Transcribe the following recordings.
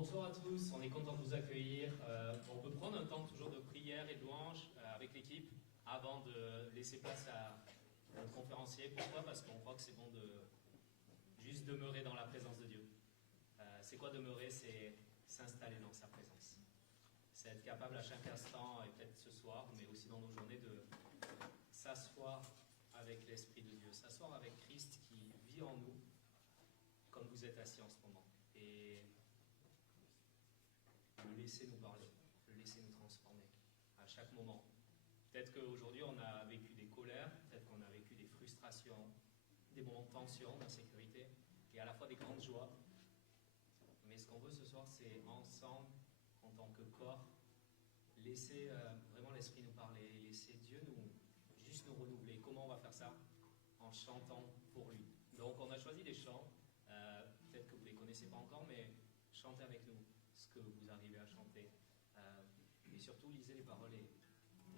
Bonsoir à tous, on est content de vous accueillir. On peut prendre un temps toujours de prière et de louange avec l'équipe avant de laisser place à notre conférencier. Pourquoi? Parce qu'on croit que c'est bon de juste demeurer dans la présence de Dieu. C'est quoi demeurer? C'est s'installer dans sa présence. C'est être capable à chaque instant, et peut-être ce soir, mais aussi dans nos journées, de s'asseoir avec l'Esprit de Dieu, s'asseoir avec Christ qui vit en nous, comme vous êtes assis en ce moment. Et le laisser nous parler, le laisser nous transformer à chaque moment. Peut-être qu'aujourd'hui on a vécu des colères, peut-être qu'on a vécu des frustrations, des moments de tension, d'insécurité, et à la fois des grandes joies. Mais ce qu'on veut ce soir, c'est ensemble, en tant que corps, laisser vraiment l'Esprit nous parler, laisser Dieu juste nous renouveler. Comment on va faire ça? En chantant pour lui. Donc on a choisi des chants, peut-être que vous ne les connaissez pas encore, mais chantez avec nous ce que vous arrivez à chanter. Et surtout, lisez les paroles et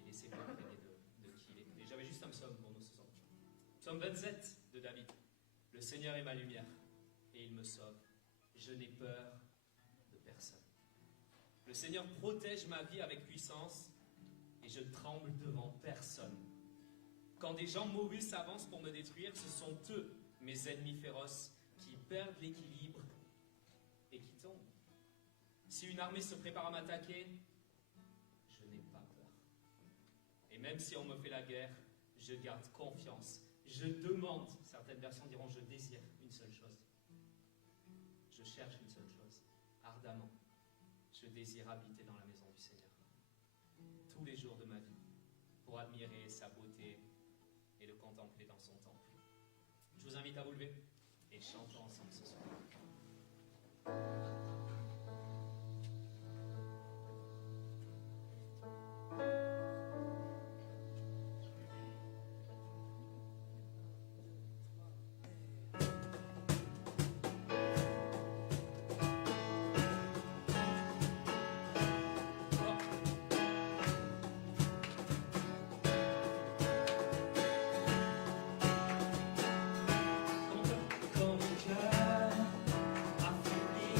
laissez-vous imprégner de qui il est. Et j'avais juste un psaume pour nous ce soir. Psaume 27 de David. Le Seigneur est ma lumière et il me sauve. Je n'ai peur de personne. Le Seigneur protège ma vie avec puissance et je ne tremble devant personne. Quand des gens mauvais s'avancent pour me détruire, ce sont eux, mes ennemis féroces, qui perdent l'équilibre et qui tombent. Si une armée se prépare à m'attaquer, je n'ai pas peur. Et même si on me fait la guerre, je garde confiance. Je demande, certaines versions diront, je désire une seule chose. Je cherche une seule chose, ardemment. Je désire habiter dans la maison du Seigneur tous les jours de ma vie pour admirer sa beauté et le contempler dans son temple. Je vous invite à vous lever et chantons ensemble ce soir. Quand le cœur affaibli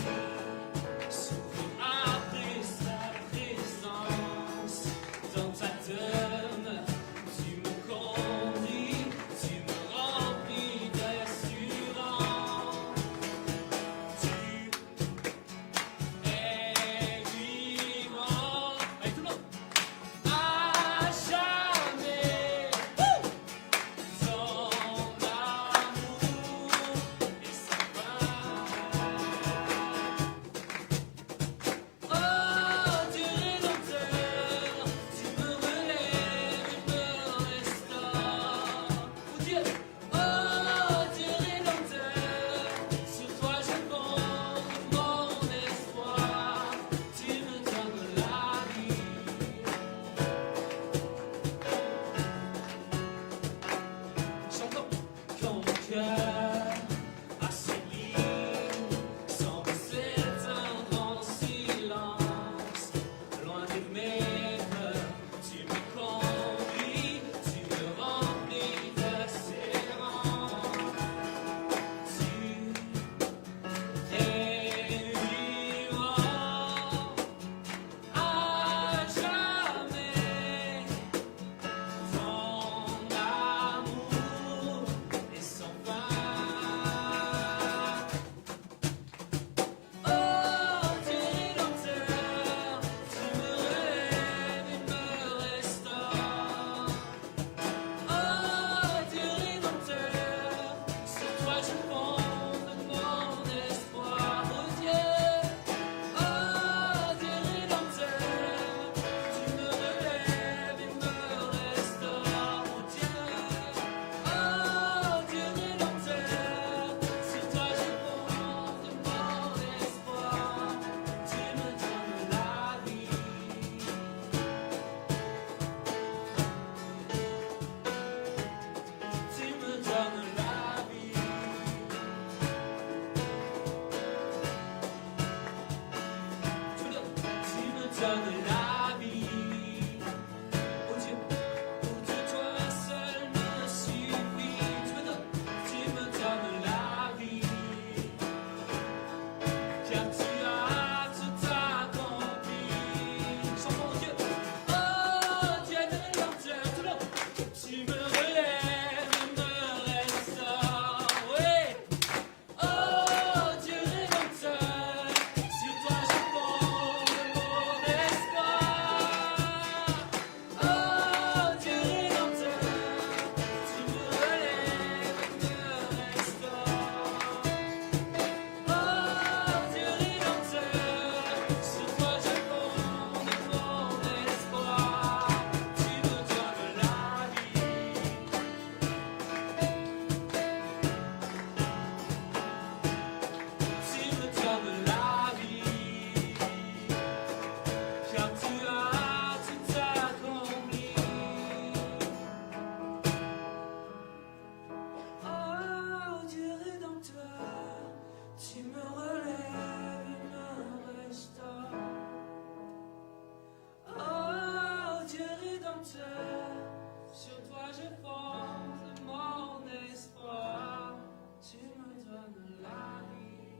sur toi je fonde mon espoir, tu me donnes la vie.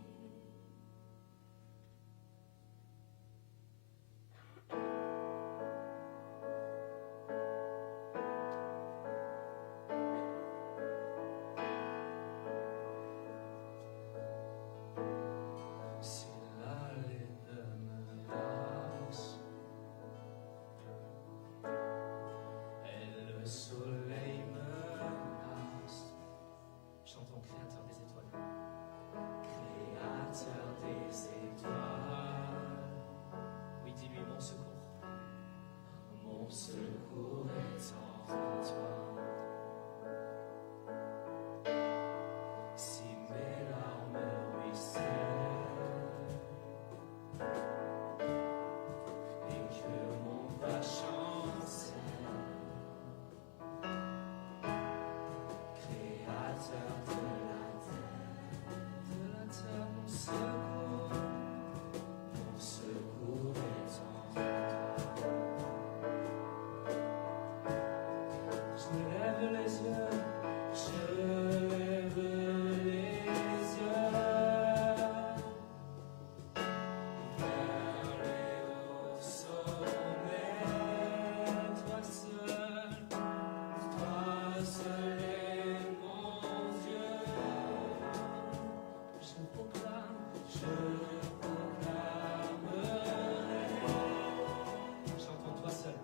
Si la lune me lâche et le soleil menace, chantons Créateur des étoiles. Créateur des étoiles. Oui, dis-lui mon secours. Mon secours est en toi. Si mes larmes ruissellent et que mon pas chancelle, Créateur de la terre, mon secours est en toi. Je lève les yeux, je lève les yeux vers les hauts sommets. Toi seul est mon Dieu. Je proclamerai. Chantons toi seul.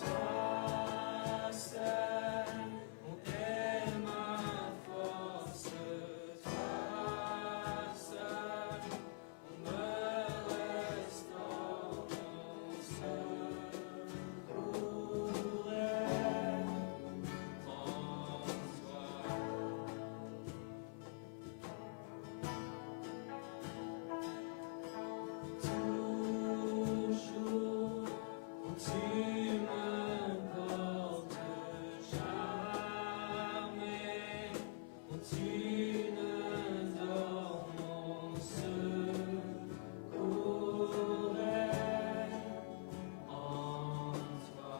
Toi seul, on est ma force. Toi seul, on me restaure. Mon secours est en toi. Toujours, tu me portes jamais, tu ne dors, mon secours est en toi.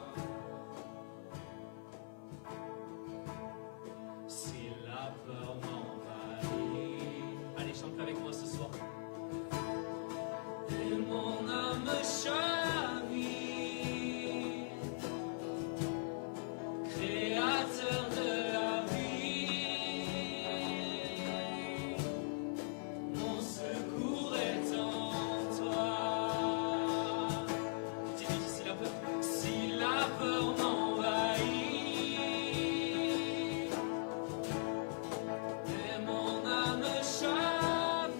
Si la peur m'envahit, allez, chante avec moi ce soir. Et mon âme chavire, Créateur de la vie, mon secours est en toi. Dis-lui si la peur m'envahit, et mon âme chavire,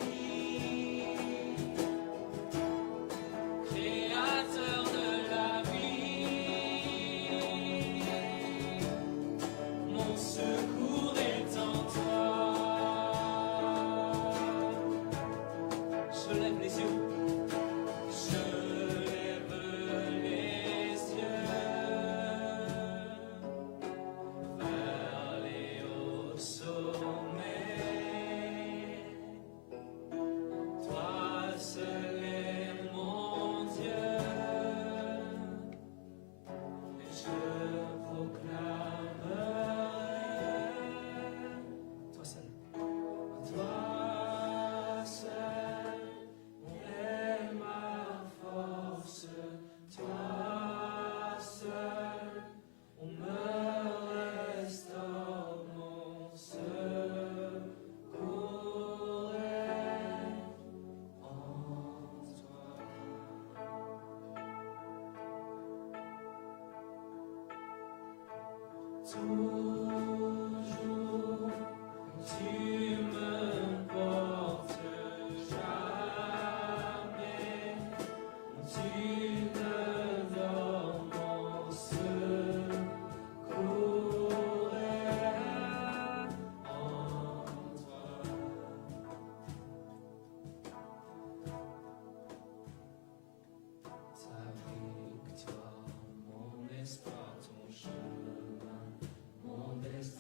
Créateur de la vie, mon secours est en toi. Je lève les yeux, je lève les yeux vers les hauts sommets. Toi seul est mon Dieu, et je proclamerai. Toi seul, on est ma force. Toi seul, on me restaure. Mon secours est en toi. Toujours, tu me portes jamais, tu ne dors, mon secours est en toi. Ta victoire, mon espoir, ton chemin, mon destin.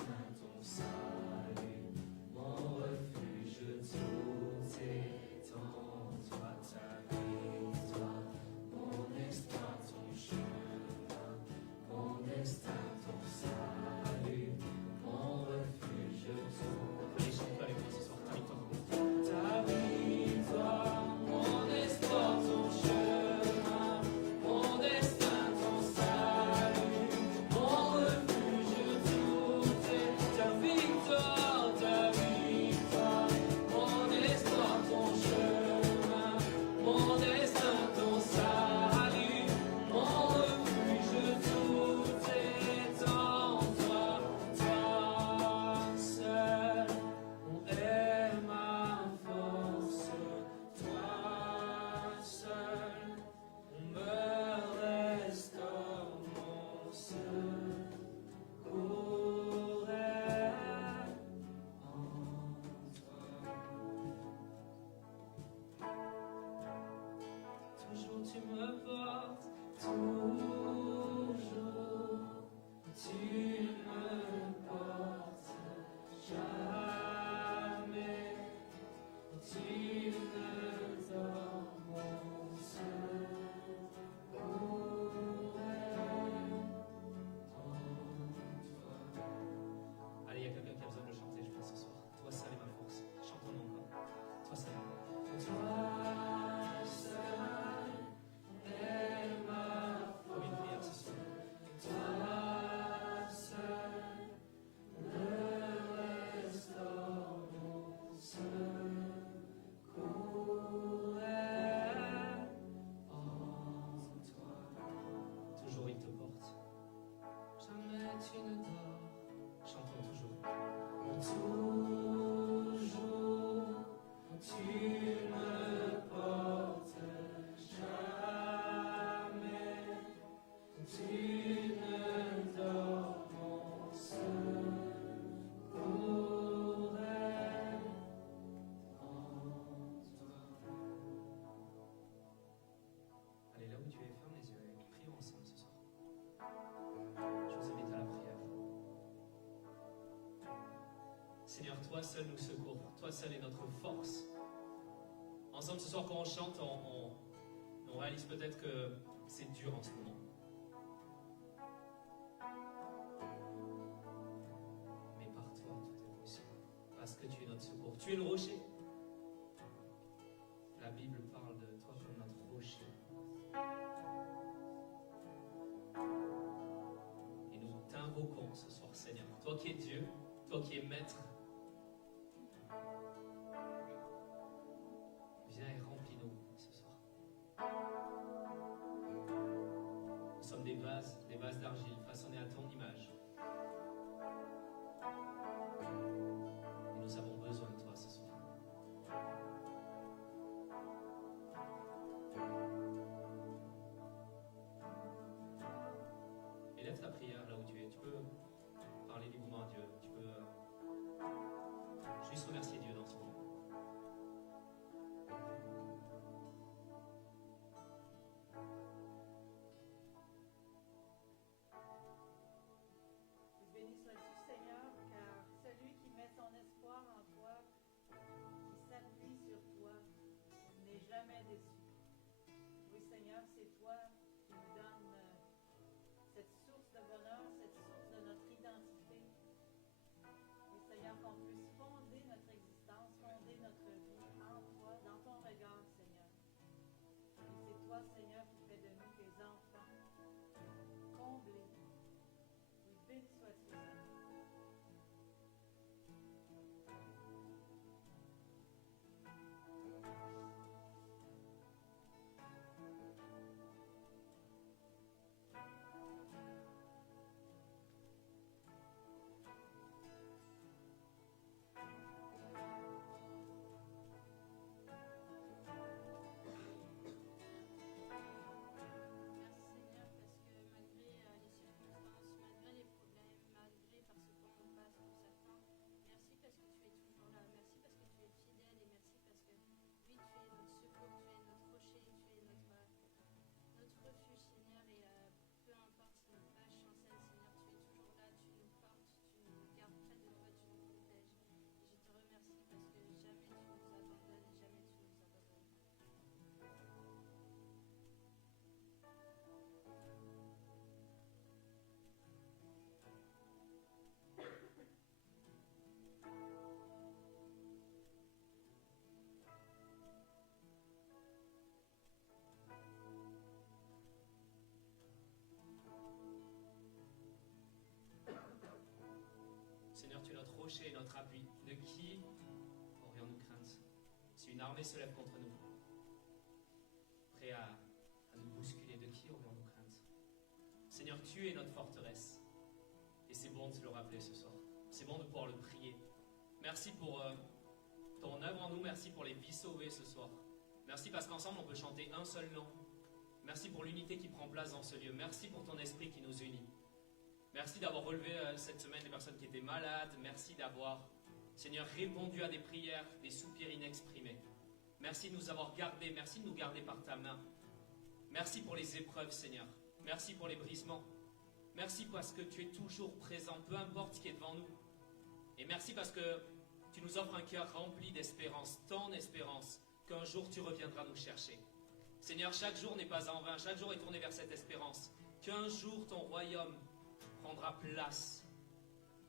Seigneur, toi seul nous secours, toi seul est notre force. Ensemble, ce soir, quand on chante, on réalise peut-être que c'est dur en ce moment. Mais par toi, tout est possible. Parce que tu es notre secours. Tu es le rocher. La Bible parle de toi comme notre rocher. Et nous t'invoquons ce soir, Seigneur. Toi qui es Dieu, toi qui es maître. Viens et remplis-nous ce soir. Nous sommes des vases d'argile façonnés à ton image. Et nous avons besoin de toi ce soir. Élève ta prière là où tu es. Tu peux parler librement à Dieu. Tu peux juste remercier Dieu dans ce moment. Béni sois-tu, Seigneur, car celui qui met son espoir en toi, qui s'appuie sur toi, n'est jamais déçu. Oui, Seigneur, c'est toi qui nous donne cette source de bonheur, cette source de notre identité. Oui, Seigneur, qu'on puisse fonder notre existence, fonder notre vie en toi, dans ton regard, Seigneur. Et c'est toi, Seigneur, qui fais de nous tes enfants, comblés. Oui, béni sois-tu, Seigneur. Seigneur, tu es notre rocher et notre appui. De qui aurions-nous crainte? Si une armée se lève contre nous, prêt à nous bousculer, de qui aurions-nous crainte? Seigneur, tu es notre forteresse. Et c'est bon de te le rappeler ce soir. C'est bon de pouvoir le prier. Merci pour ton œuvre en nous. Merci pour les vies sauvées ce soir. Merci parce qu'ensemble on peut chanter un seul nom. Merci pour l'unité qui prend place dans ce lieu. Merci pour ton esprit qui nous unit. Merci d'avoir relevé cette semaine les personnes qui étaient malades. Merci d'avoir, Seigneur, répondu à des prières, des soupirs inexprimés. Merci de nous avoir gardés. Merci de nous garder par ta main. Merci pour les épreuves, Seigneur. Merci pour les brisements. Merci parce que tu es toujours présent, peu importe ce qui est devant nous. Et merci parce que tu nous offres un cœur rempli d'espérance, ton espérance, qu'un jour tu reviendras nous chercher. Seigneur, chaque jour n'est pas en vain, chaque jour est tourné vers cette espérance, qu'un jour ton royaume prendra place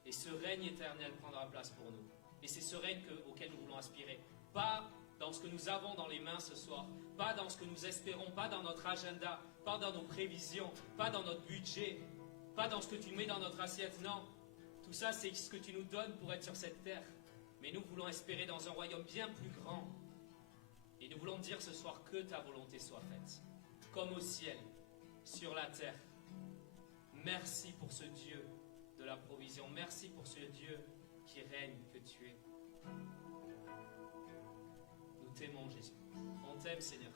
et ce règne éternel prendra place pour nous. Et c'est ce règne auquel nous voulons aspirer. Pas dans ce que nous avons dans les mains ce soir, pas dans ce que nous espérons, pas dans notre agenda, pas dans nos prévisions, pas dans notre budget, pas dans ce que tu mets dans notre assiette, non. Tout ça, c'est ce que tu nous donnes pour être sur cette terre. Mais nous voulons espérer dans un royaume bien plus grand. Et nous voulons dire ce soir que ta volonté soit faite, comme au ciel, sur la terre. Merci pour ce Dieu de la provision. Merci pour ce Dieu qui règne, que tu es. Nous t'aimons, Jésus. On t'aime, Seigneur.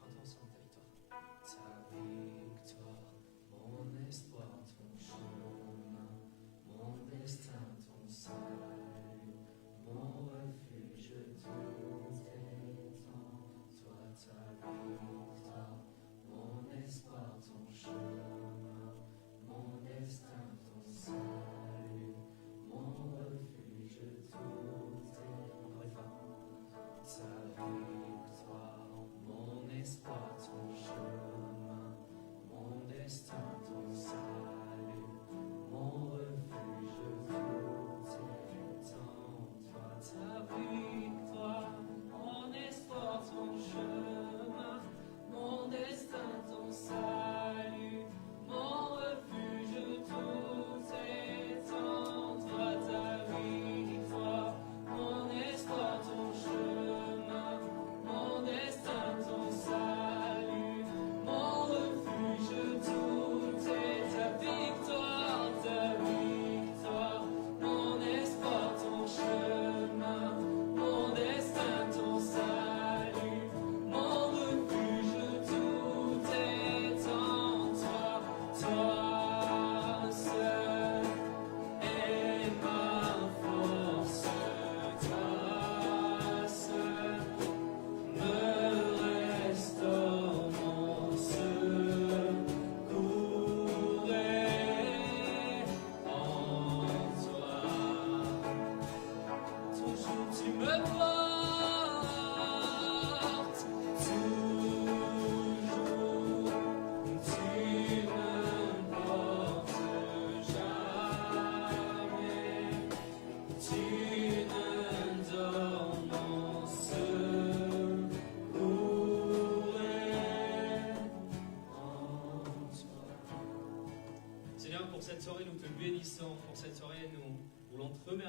Chantons ensemble.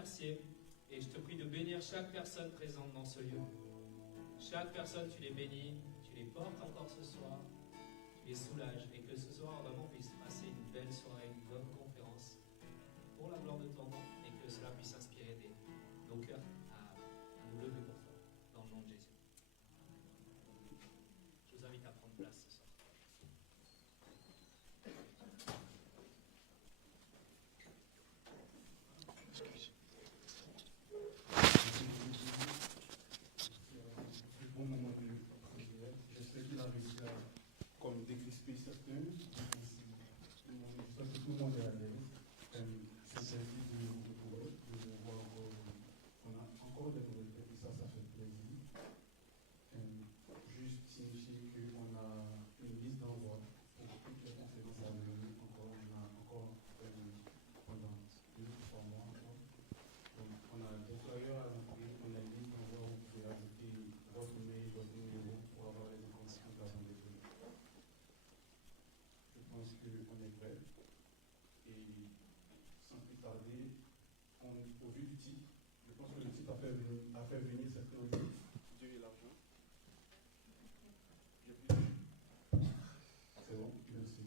remercier et je te prie de bénir chaque personne présente dans ce lieu. Chaque personne, tu les bénis, tu les portes encore ce soir, tu les soulages et que ce soir vraiment puisse passer une belle soirée, une bonne conférence pour la gloire de ton nom et que cela puisse inspirer nos cœurs à nous lever pour toi, dans le nom de Jésus. Je vous invite à prendre place ce soir. Bon moment de prière. J'espère qu'il a réussi à comme décrisper certains. J'espère que tout le monde est à l'aise. C'est ainsi de vous voir encore. On a encore des nouvelles têtes et ça fait plaisir. Juste signifier qu'on a une liste d'envoi pour toutes les conférences à venir. Encore, on a encore pendant 2 ou 3 mois encore. Donc, on a des flyers à remplir, on a une liste d'envoi où vous pouvez ajouter votre mail, votre numéro pour avoir les informations de l'Assemblée de Dieu. Je pense qu'on est prêt. Et sans plus tarder, au vu du titre, je pense que le titre a fait venir certains livres, Dieu et l'argent. C'est bon, merci.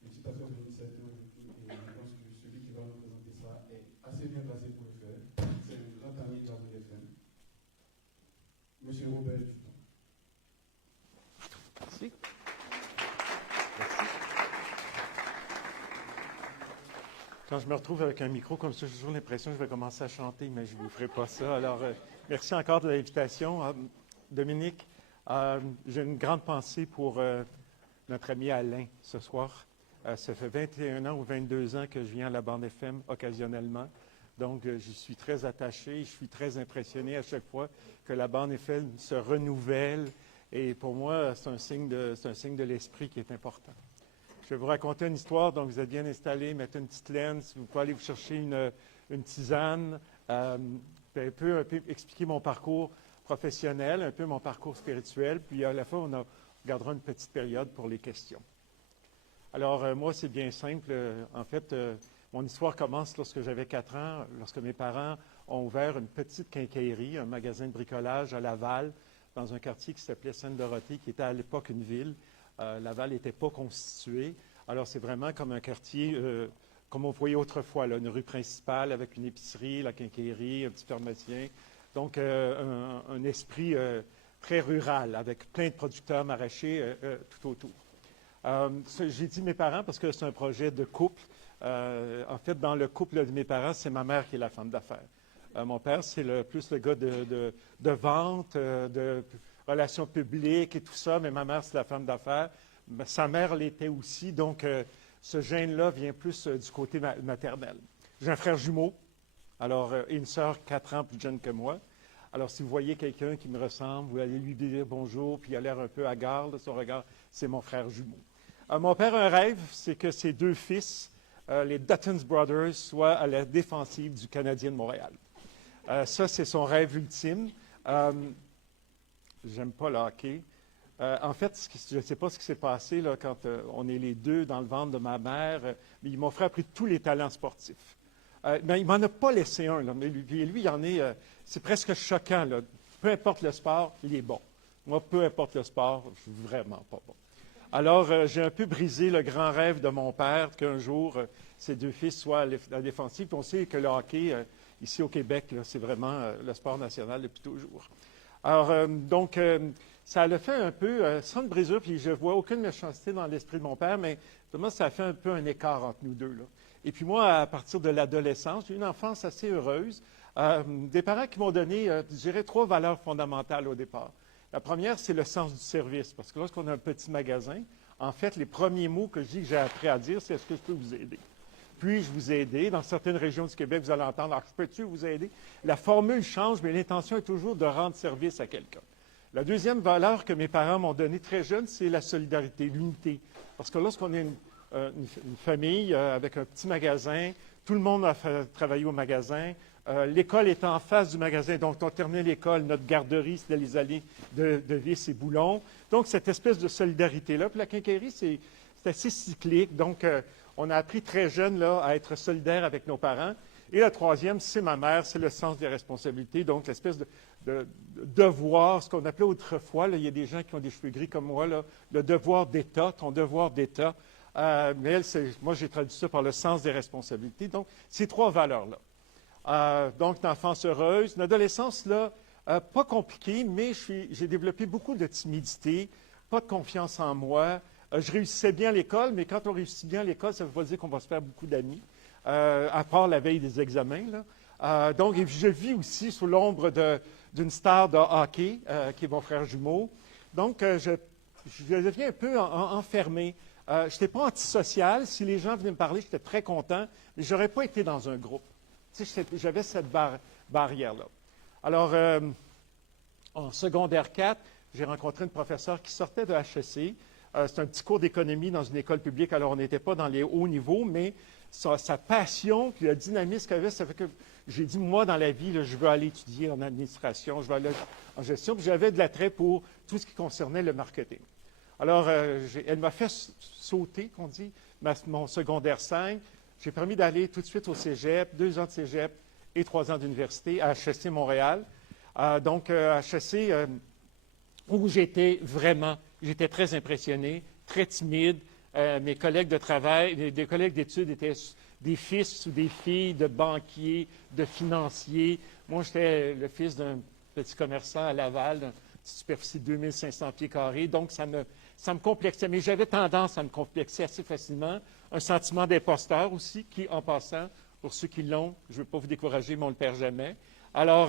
Le titre a fait venir certains livres et je pense que celui qui va nous présenter ça est assez bien placé pour le faire. C'est un grand ami de la VFM. Monsieur Robert Dupont. Merci. Quand je me retrouve avec un micro comme ça, j'ai toujours l'impression que je vais commencer à chanter, mais je ne vous ferai pas ça. Alors, merci encore de l'invitation. Dominique, j'ai une grande pensée pour notre ami Alain ce soir. Ça fait 21 ans ou 22 ans que je viens à la bande FM occasionnellement. Donc, j'y suis très attaché. Je suis très impressionné à chaque fois que la bande FM se renouvelle. Et pour moi, c'est un signe de l'esprit qui est important. Je vais vous raconter une histoire, donc vous êtes bien installés, mettez une petite laine, si vous pouvez aller vous chercher une tisane, un peu expliquer mon parcours professionnel, un peu mon parcours spirituel, puis à la fois, on gardera une petite période pour les questions. Alors, moi, c'est bien simple. En fait, mon histoire commence lorsque j'avais 4 ans, lorsque mes parents ont ouvert une petite quincaillerie, un magasin de bricolage à Laval, dans un quartier qui s'appelait Sainte-Dorothée, qui était à l'époque une ville. Laval n'était pas constitué. Alors, c'est vraiment comme un quartier, comme on voyait autrefois, là, une rue principale avec une épicerie, la quincaillerie, un petit pharmacien. Donc, un esprit très rural, avec plein de producteurs maraîchers tout autour. J'ai dit mes parents parce que c'est un projet de couple. En fait, dans le couple de mes parents, c'est ma mère qui est la femme d'affaires. Mon père, c'est plus le gars de vente, de relations publiques et tout ça, mais ma mère, c'est la femme d'affaires. Sa mère l'était aussi, donc ce gène-là vient plus du côté maternel. J'ai un frère jumeau, alors et une sœur 4 ans plus jeune que moi. Alors, si vous voyez quelqu'un qui me ressemble, vous allez lui dire bonjour, puis il a l'air un peu hagard de son regard, c'est mon frère jumeau. Mon père a un rêve, c'est que ses 2 fils, les Duttons Brothers, soient à la défensive du Canadien de Montréal. Ça, c'est son rêve ultime. J'aime pas le hockey. En fait, je ne sais pas ce qui s'est passé là, quand on est les 2 dans le ventre de ma mère, mais mon frère a pris tous les talents sportifs. Mais il ne m'en a pas laissé un. Là, mais lui, il en est. C'est presque choquant. Là. Peu importe le sport, il est bon. Moi, peu importe le sport, je suis vraiment pas bon. Alors, j'ai un peu brisé le grand rêve de mon père qu'un jour, ses 2 fils soient à la défensive. Puis on sait que le hockey, ici au Québec, c'est vraiment le sport national depuis toujours. Alors, donc, ça l'a fait un peu, sans de brisure, puis je ne vois aucune méchanceté dans l'esprit de mon père, mais vraiment, ça a fait un peu un écart entre nous deux. Là. Et puis moi, à partir de l'adolescence, j'ai eu une enfance assez heureuse. Des parents qui m'ont donné, je dirais, 3 valeurs fondamentales au départ. La première, c'est le sens du service, parce que lorsqu'on a un petit magasin, en fait, les premiers mots que je dis que j'ai appris à dire, c'est « Est-ce que je peux vous aider? » Puis-je vous aider? Dans certaines régions du Québec, vous allez entendre « Alors, peux-tu vous aider? » La formule change, mais l'intention est toujours de rendre service à quelqu'un. La deuxième valeur que mes parents m'ont donnée très jeune, c'est la solidarité, l'unité. Parce que lorsqu'on est une famille avec un petit magasin, tout le monde a travaillé au magasin, l'école était en face du magasin, donc on terminait l'école, notre garderie, c'était les allées de vis et boulons. Donc, cette espèce de solidarité-là. Puis la quincaillerie, c'est assez cyclique. Donc, on a appris très jeune là, à être solidaire avec nos parents. Et la troisième, c'est ma mère, c'est le sens des responsabilités, donc l'espèce de devoir, ce qu'on appelait autrefois, là, il y a des gens qui ont des cheveux gris comme moi, là, le devoir d'État, ton devoir d'État. Mais elle, moi, j'ai traduit ça par le sens des responsabilités. Donc, ces trois valeurs-là. Donc, une enfance heureuse, une adolescence, là, pas compliquée, mais j'ai développé beaucoup de timidité, pas de confiance en moi. Je réussissais bien à l'école, mais quand on réussit bien à l'école, ça ne veut pas dire qu'on va se faire beaucoup d'amis, à part la veille des examens, là. Donc, je vis aussi sous l'ombre d'une star de hockey, qui est mon frère jumeau. Donc, je deviens un peu enfermé. Je n'étais pas antisocial. Si les gens venaient me parler, j'étais très content, mais je n'aurais pas été dans un groupe. Tu sais, j'avais cette barrière-là. Alors, en secondaire 4, j'ai rencontré une professeure qui sortait de HEC. C'est un petit cours d'économie dans une école publique, alors on n'était pas dans les hauts niveaux, mais sa passion, puis le dynamisme qu'elle avait, ça fait que j'ai dit, moi, dans la vie, là, je veux aller étudier en administration, je veux aller en gestion, puis j'avais de l'attrait pour tout ce qui concernait le marketing. Alors, elle m'a fait sauter, qu'on dit, mon secondaire 5. J'ai permis d'aller tout de suite au cégep, 2 ans de cégep et 3 ans d'université à HEC Montréal. Donc, à HEC, où j'étais très impressionné, très timide. Mes collègues de travail, des collègues d'études étaient des fils ou des filles de banquiers, de financiers. Moi, j'étais le fils d'un petit commerçant à Laval, d'une superficie de 2500 pieds carrés. Donc, ça me complexait. Mais j'avais tendance à me complexer assez facilement. Un sentiment d'imposteur aussi, qui, en passant, pour ceux qui l'ont, je ne veux pas vous décourager, mais on ne le perd jamais. Alors,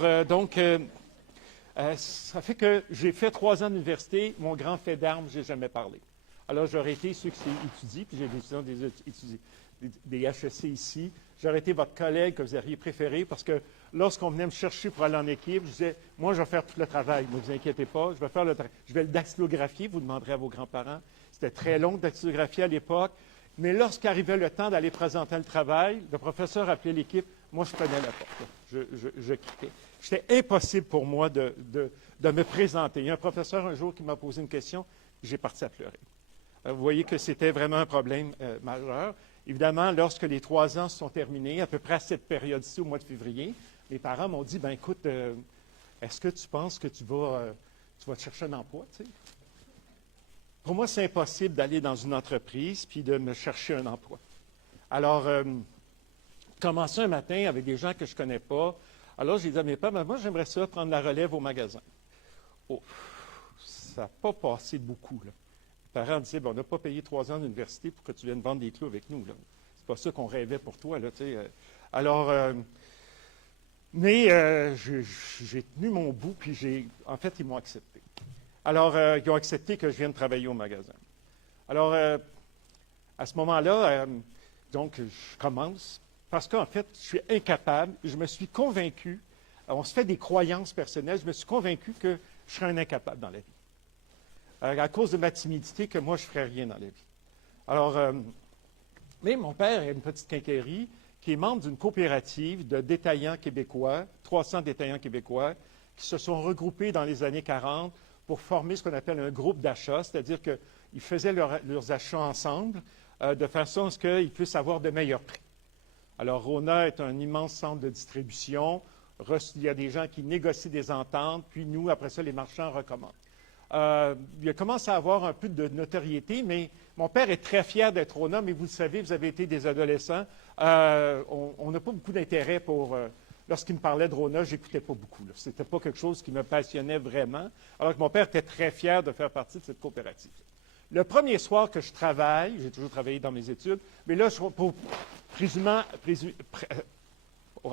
ça fait que j'ai fait 3 ans d'université. Mon grand fait d'armes, je n'ai jamais parlé. Alors, j'aurais été ceux qui étudient, puis j'ai des HEC ici. J'aurais été votre collègue que vous auriez préféré, parce que lorsqu'on venait me chercher pour aller en équipe, je disais, moi, je vais faire tout le travail. Ne vous inquiétez pas, je vais le dactylographier, vous demanderez à vos grands-parents. C'était très long de dactylographier à l'époque. Mais lorsqu'arrivait le temps d'aller présenter le travail, le professeur appelait l'équipe. Moi, je prenais la porte. Je quittais. C'était impossible pour moi de me présenter. Il y a un professeur un jour qui m'a posé une question. J'ai parti à pleurer. Vous voyez que c'était vraiment un problème majeur. Évidemment, lorsque les 3 ans se sont terminés, à peu près à cette période-ci, au mois de février, mes parents m'ont dit, ben écoute, est-ce que tu penses que tu vas te chercher un emploi, tu sais? Pour moi, c'est impossible d'aller dans une entreprise puis de me chercher un emploi. Alors, commencer un matin avec des gens que je ne connais pas. Alors, j'ai dit à mes parents, moi, j'aimerais ça prendre la relève au magasin. Oh, ça n'a pas passé beaucoup, là. Les parents disaient, on n'a pas payé 3 ans d'université pour que tu viennes vendre des clous avec nous, là. C'est pas ça qu'on rêvait pour toi, là, tu sais. Alors, mais j'ai tenu mon bout, puis en fait, ils m'ont accepté. Alors, ils ont accepté que je vienne travailler au magasin. Alors, à ce moment-là, donc, je commence, parce qu'en fait, je suis incapable, je me suis convaincu, on se fait des croyances personnelles, je me suis convaincu que je serais un incapable dans la vie. À cause de ma timidité, que moi, je ne ferais rien dans la vie. Alors, mais mon père a une petite quincaillerie qui est membre d'une coopérative de détaillants québécois, 300 détaillants québécois, qui se sont regroupés dans les années 40 pour former ce qu'on appelle un groupe d'achat, c'est-à-dire qu'ils faisaient leurs achats ensemble de façon à ce qu'ils puissent avoir de meilleurs prix. Alors, Rona est un immense centre de distribution. Il y a des gens qui négocient des ententes, puis nous, après ça, les marchands recommandent. Il commence à avoir un peu de notoriété, mais mon père est très fier d'être Rona, mais vous le savez, vous avez été des adolescents. On n'a pas beaucoup d'intérêt pour... Lorsqu'il me parlait de Rona, je n'écoutais pas beaucoup. Ce n'était pas quelque chose qui me passionnait vraiment, alors que mon père était très fier de faire partie de cette coopérative. Le premier soir que je travaille, j'ai toujours travaillé dans mes études, mais là, pour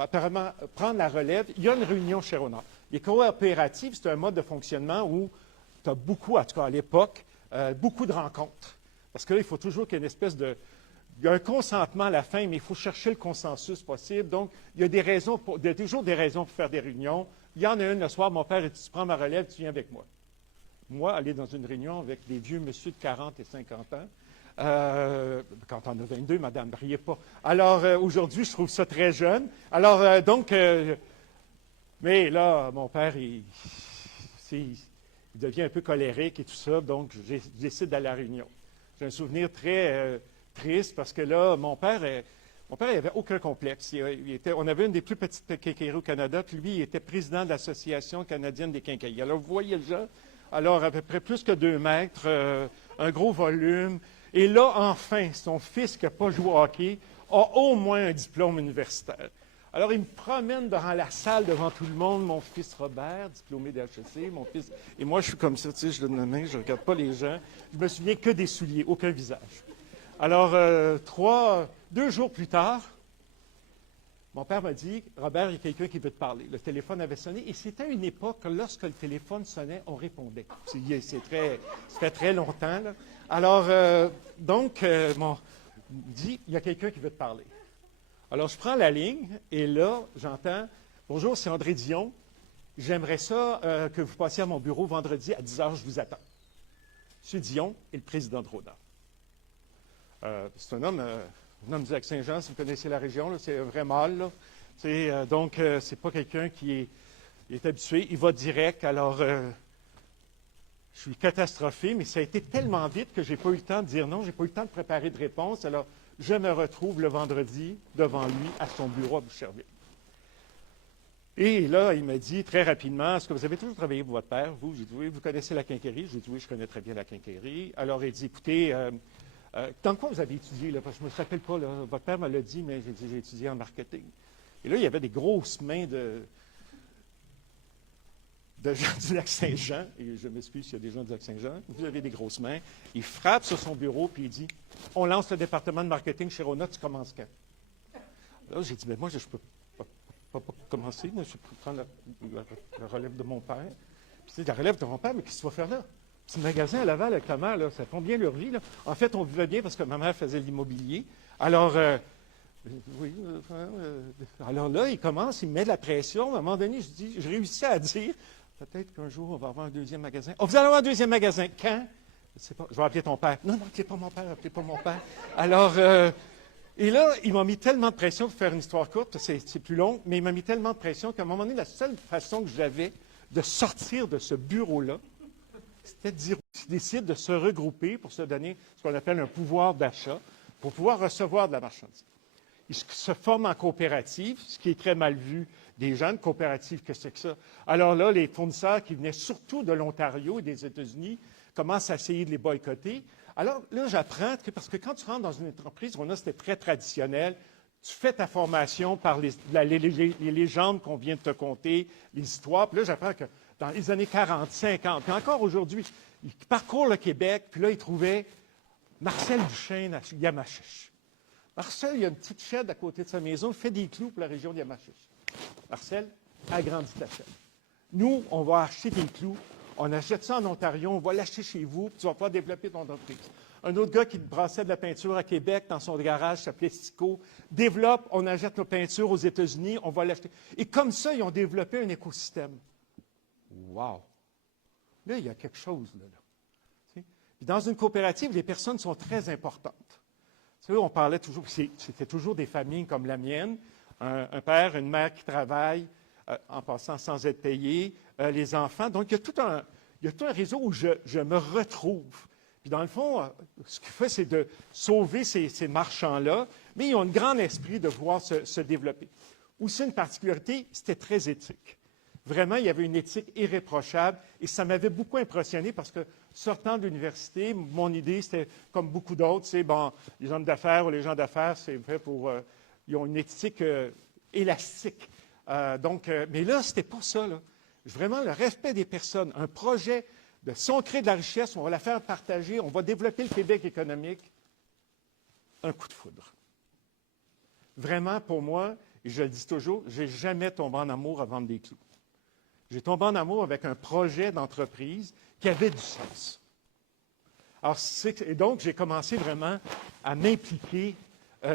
apparemment prendre la relève, il y a une réunion chez Rona. Les coopératives, c'est un mode de fonctionnement où tu as beaucoup, en tout cas à l'époque, beaucoup de rencontres. Parce que là, il faut toujours qu'il y ait une espèce de... Il y a un consentement à la fin, mais il faut chercher le consensus possible. Donc, il y a toujours des raisons pour faire des réunions. Il y en a une le soir, mon père dit, tu prends ma relève, tu viens avec moi. Moi, aller dans une réunion avec des vieux monsieur de 40 et 50 ans, quand on a 22, madame, ne riez pas. Alors, aujourd'hui, je trouve ça très jeune. Alors, mais là, mon père, il devient un peu colérique et tout ça, donc je décide d'aller à la réunion. J'ai un souvenir très triste parce que là, mon père, Mon père, il n'avait aucun complexe. On avait une des plus petites quincailleries au Canada, puis lui, il était président de l'Association canadienne des quincailleries. Alors, vous voyez le genre, alors à peu près plus que 2 mètres, un gros volume. Et là, enfin, son fils qui n'a pas joué au hockey a au moins un diplôme universitaire. Alors, il me promène dans la salle devant tout le monde, mon fils Robert, diplômé d'HEC, mon fils... Et moi, je suis comme ça, tu sais, je donne la main, je ne regarde pas les gens. Je me souviens que des souliers, aucun visage. Alors, 2 jours plus tard, mon père m'a dit, « Robert, il y a quelqu'un qui veut te parler. » Le téléphone avait sonné, et c'était une époque, lorsque le téléphone sonnait, on répondait. Ça fait très longtemps, là. Alors, il me dit, « Il y a quelqu'un qui veut te parler. » Alors, je prends la ligne, et là, j'entends, « Bonjour, c'est André Dion. J'aimerais ça que vous passiez à mon bureau vendredi à 10 h, je vous attends. » M. Dion est le président de Rona. C'est un homme du Lac-Saint-Jean, si vous connaissez la région, là, c'est un vrai mâle. Là. Donc, c'est pas quelqu'un qui est habitué. Il va direct. Alors, je suis catastrophé, mais ça a été tellement vite que je n'ai pas eu le temps de dire non, je n'ai pas eu le temps de préparer de réponse. Alors, je me retrouve le vendredi devant lui à son bureau à Boucherville. Et là, il m'a dit très rapidement, « Est-ce que vous avez toujours travaillé pour votre père, vous? » J'ai dit, « Oui, vous connaissez la quincaillerie? » J'ai dit, « Oui, je connais très bien la quincaillerie. » Alors, il dit, « Écoutez, dans quoi vous avez étudié? Là? Parce que je ne me rappelle pas, là, votre père me l'a dit, mais j'ai dit, j'ai étudié en marketing. » Et là, il y avait des grosses mains de gens du Lac-Saint-Jean, et je m'excuse s'il y a des gens du Lac-Saint-Jean, vous avez des grosses mains. Il frappe sur son bureau, puis il dit, « On lance le département de marketing chez Rona, tu commences quand? » Là, j'ai dit, « Mais moi, je peux pas commencer, moi, je peux prendre la relève de mon père. » Puis, tu sais, la relève de mon père, mais qu'est-ce que tu vas faire là? Petit magasin à Laval avec ta mère, là, ça font bien leur vie. Là. En fait, on vivait bien parce que ma mère faisait l'immobilier. Alors, alors là, il commence, il met de la pression. À un moment donné, je réussis à dire, peut-être qu'un jour, on va avoir un deuxième magasin. Oh, vous allez avoir un deuxième magasin. Quand? Je sais pas. Je vais appeler ton père. Non, appelez pas mon père, appelez pas mon père. Alors, et là, il m'a mis tellement de pression, pour faire une histoire courte, c'est plus long, mais il m'a mis tellement de pression qu'à un moment donné, la seule façon que j'avais de sortir de ce bureau-là, c'était de dire qu'ils décident de se regrouper pour se donner ce qu'on appelle un pouvoir d'achat, pour pouvoir recevoir de la marchandise. Ils se forment en coopérative, ce qui est très mal vu des gens de coopérative, qu'est-ce que c'est que ça? Alors là, les fournisseurs qui venaient surtout de l'Ontario et des États-Unis commencent à essayer de les boycotter. Alors là, j'apprends que, parce que quand tu rentres dans une entreprise, c'était très traditionnel, tu fais ta formation par les légendes qu'on vient de te conter, les histoires, puis là, j'apprends que dans les années 40, 50, puis encore aujourd'hui, il parcourt le Québec, puis là, il trouvait Marcel Duchesne à Yamachiche. Marcel, il y a une petite chaîne à côté de sa maison, il fait des clous pour la région de Yamachiche. Marcel agrandit ta chaîne. Nous, on va acheter des clous, on achète ça en Ontario, on va l'acheter chez vous, puis tu vas pouvoir développer ton entreprise. Un autre gars qui brassait de la peinture à Québec dans son garage, s'appelait Stico, développe, on achète nos peintures aux États-Unis, on va l'acheter. Et comme ça, ils ont développé un écosystème. Wow! Là, il y a quelque chose, là. Dans une coopérative, les personnes sont très importantes. Tu sais, on parlait toujours, c'était toujours des familles comme la mienne, un père, une mère qui travaillent, en passant sans être payés, les enfants. Donc, il y a tout un réseau où je me retrouve. Puis, dans le fond, ce qu'il fait, c'est de sauver ces marchands-là, mais ils ont un grand esprit de vouloir se développer. Aussi, une particularité, c'était très éthique. Vraiment, il y avait une éthique irréprochable et ça m'avait beaucoup impressionné parce que, sortant de l'université, mon idée, c'était, comme beaucoup d'autres, c'est, bon, les hommes d'affaires ou les gens d'affaires, c'est fait pour... ils ont une éthique élastique. Mais là, c'était pas ça, là. Vraiment, le respect des personnes, un projet de si on crée de la richesse, on va la faire partager, on va développer le Québec économique, un coup de foudre. Vraiment, pour moi, et je le dis toujours, je n'ai jamais tombé en amour à vendre des clous. J'ai tombé en amour avec un projet d'entreprise qui avait du sens. Alors, et donc, j'ai commencé vraiment à m'impliquer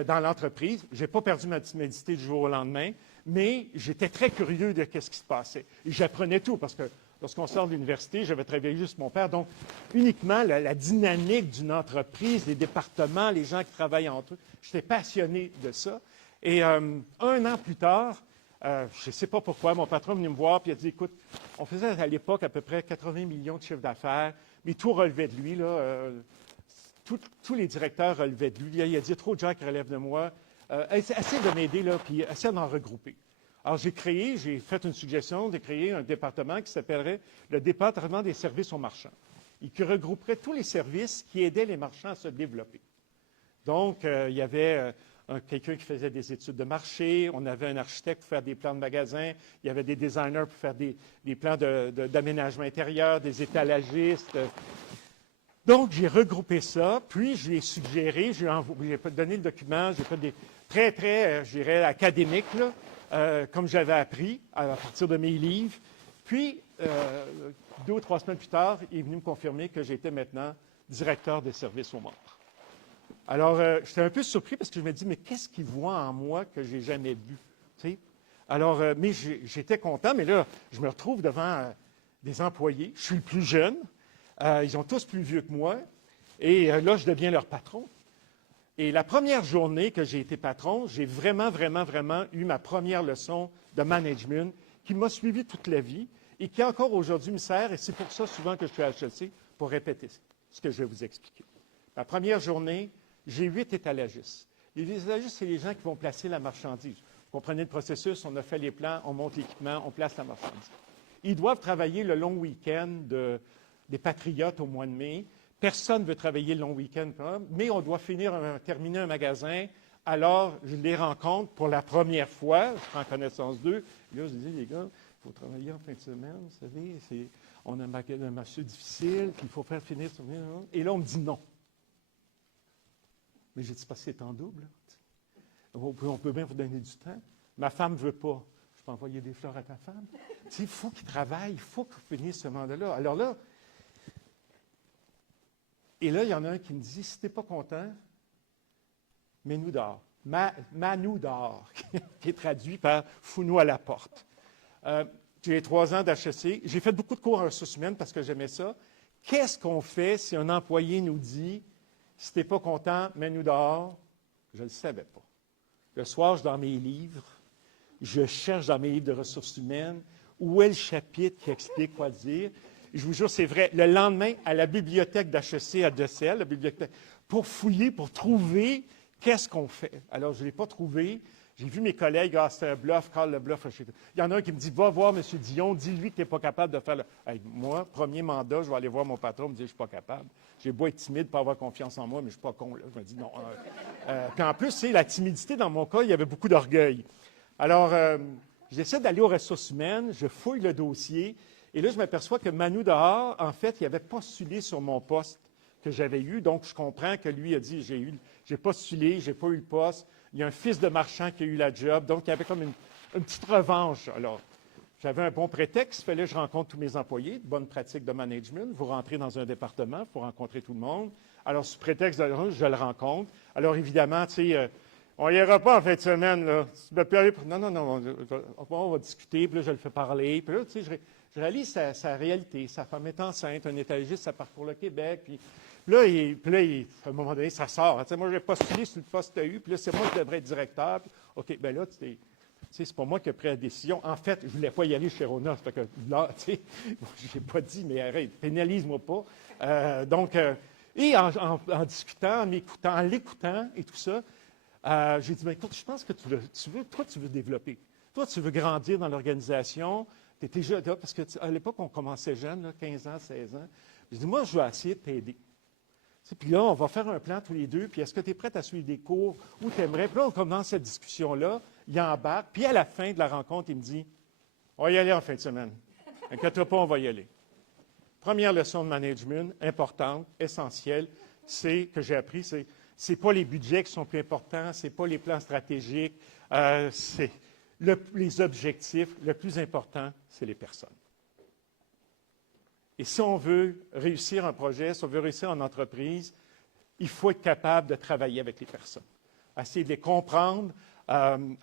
dans l'entreprise. Je n'ai pas perdu ma timidité du jour au lendemain, mais j'étais très curieux de ce qui se passait. Et j'apprenais tout, parce que lorsqu'on sort de l'université, j'avais travaillé juste mon père. Donc, uniquement la dynamique d'une entreprise, les départements, les gens qui travaillent entre eux, j'étais passionné de ça. Et un an plus tard, je ne sais pas pourquoi, mon patron est venu me voir et il a dit, écoute, on faisait à l'époque à peu près 80 millions de chiffre d'affaires, mais tout relevait de lui. Là, tous les directeurs relevaient de lui. Il a dit, trop de gens qui relèvent de moi. essaie de m'aider, là, puis essaie d'en regrouper. Alors, j'ai fait une suggestion de créer un département qui s'appellerait le département des services aux marchands et qui regrouperait tous les services qui aidaient les marchands à se développer. Donc, il y avait quelqu'un qui faisait des études de marché, on avait un architecte pour faire des plans de magasins, il y avait des designers pour faire des plans d'aménagement intérieur, des étalagistes. Donc, j'ai regroupé ça, puis je l'ai suggéré, j'ai donné le document, j'ai fait des très, je dirais, académiques, là, comme j'avais appris à partir de mes livres. Puis, 2 ou 3 semaines plus tard, il est venu me confirmer que j'étais maintenant directeur des services aux membres. Alors, j'étais un peu surpris parce que je me dis, mais qu'est-ce qu'il voit en moi que je n'ai jamais vu? Tu sais? Alors, mais j'étais content, mais là, je me retrouve devant des employés. Je suis le plus jeune. Ils sont tous plus vieux que moi. Et là, je deviens leur patron. Et la première journée que j'ai été patron, j'ai vraiment eu ma première leçon de management qui m'a suivi toute la vie et qui encore aujourd'hui me sert. Et c'est pour ça souvent que je suis à HEC, pour répéter ce que je vais vous expliquer. La première journée, j'ai 8 étalagistes. Les étalagistes, c'est les gens qui vont placer la marchandise. Vous comprenez le processus, on a fait les plans, on monte l'équipement, on place la marchandise. Ils doivent travailler le long week-end des Patriotes au mois de mai. Personne ne veut travailler le long week-end, mais on doit terminer un magasin. Alors, je les rencontre pour la première fois, je prends connaissance d'eux. Et là, je dis, les gars, il faut travailler en fin de semaine, vous savez, on a un marché difficile, puis il faut faire finir. Et là, on me dit non. Mais j'ai dit, parce que c'est en double. On peut bien vous donner du temps. Ma femme ne veut pas. Je peux envoyer des fleurs à ta femme. Tu sais, il faut qu'il travaille, il faut qu'il finisse ce mandat-là. Alors là, et là, il y en a un qui me dit, si tu n'es pas content, mets-nous dehors. Mets-nous dehors, qui est traduit par fous-nous à la porte. J'ai 3 ans d'HEC. J'ai fait beaucoup de cours en ressources humaines parce que j'aimais ça. Qu'est-ce qu'on fait si un employé nous dit, si tu n'es pas content, mets-nous dehors? Je ne le savais pas. Le soir, je suis dans mes livres. Je cherche dans mes livres de ressources humaines où est le chapitre qui explique quoi dire. Je vous jure, c'est vrai. Le lendemain, à la bibliothèque d'HEC à Decelles, la bibliothèque, pour fouiller, pour trouver qu'est-ce qu'on fait. Alors, je ne l'ai pas trouvé. J'ai vu mes collègues, c'était un bluff, Carl le bluff. Il y en a un qui me dit, va voir M. Dion, dis-lui que tu n'es pas capable de faire le... Hey, moi, premier mandat, je vais aller voir mon patron, me dire, je ne suis pas capable. J'ai beau être timide, pas avoir confiance en moi, mais je ne suis pas con. Là. Je me dis, non. Puis en plus, c'est la timidité, dans mon cas, il y avait beaucoup d'orgueil. Alors, j'essaie d'aller aux ressources humaines, je fouille le dossier, et là, je m'aperçois que Manu dehors, en fait, il avait postulé sur mon poste que j'avais eu. Donc, je comprends que lui a dit, j'ai postulé, je n'ai pas eu le poste. Il y a un fils de marchand qui a eu la job. Donc, il y avait comme une petite revanche. Alors, j'avais un bon prétexte. Il fallait que je rencontre tous mes employés. Bonne pratique de management. Vous rentrez dans un département, il faut rencontrer tout le monde. Alors, sous prétexte je le rencontre. Alors, évidemment, tu sais, on n'ira pas en fin de semaine, là. Non, on va discuter, puis là, je le fais parler. Puis là, tu sais, je réalise sa réalité. Sa femme est enceinte, un étagiste, ça parcourt le Québec. Puis là, à un moment donné, ça sort. Tu sais, moi, j'ai postulé sur le poste que tu as eu, puis là, c'est moi qui devrais être directeur. Puis, OK, bien là, c'est pas moi qui ai pris la décision. En fait, je ne voulais pas y aller chez Rona. Fait que là, tu sais, je n'ai pas dit, mais arrête, pénalise-moi pas. Et en discutant, en m'écoutant, en l'écoutant et tout ça, j'ai dit, écoute, je pense que tu veux développer. Toi, tu veux grandir dans l'organisation. Tu étais jeune, parce qu'à l'époque, on commençait jeune, là, 15 ans, 16 ans. J'ai dit, moi, je vais essayer de t'aider. Puis là, on va faire un plan tous les deux, puis est-ce que tu es prête à suivre des cours ou tu aimerais? Puis là, on commence cette discussion-là, il embarque, puis à la fin de la rencontre, il me dit, on va y aller en fin de semaine. Inquiète-toi pas, on va y aller. Première leçon de management, importante, essentielle, que j'ai appris, c'est pas les budgets qui sont plus importants, c'est pas les plans stratégiques, c'est les objectifs. Le plus important, c'est les personnes. Et si on veut réussir un projet, si on veut réussir en entreprise, il faut être capable de travailler avec les personnes. Essayer de les comprendre,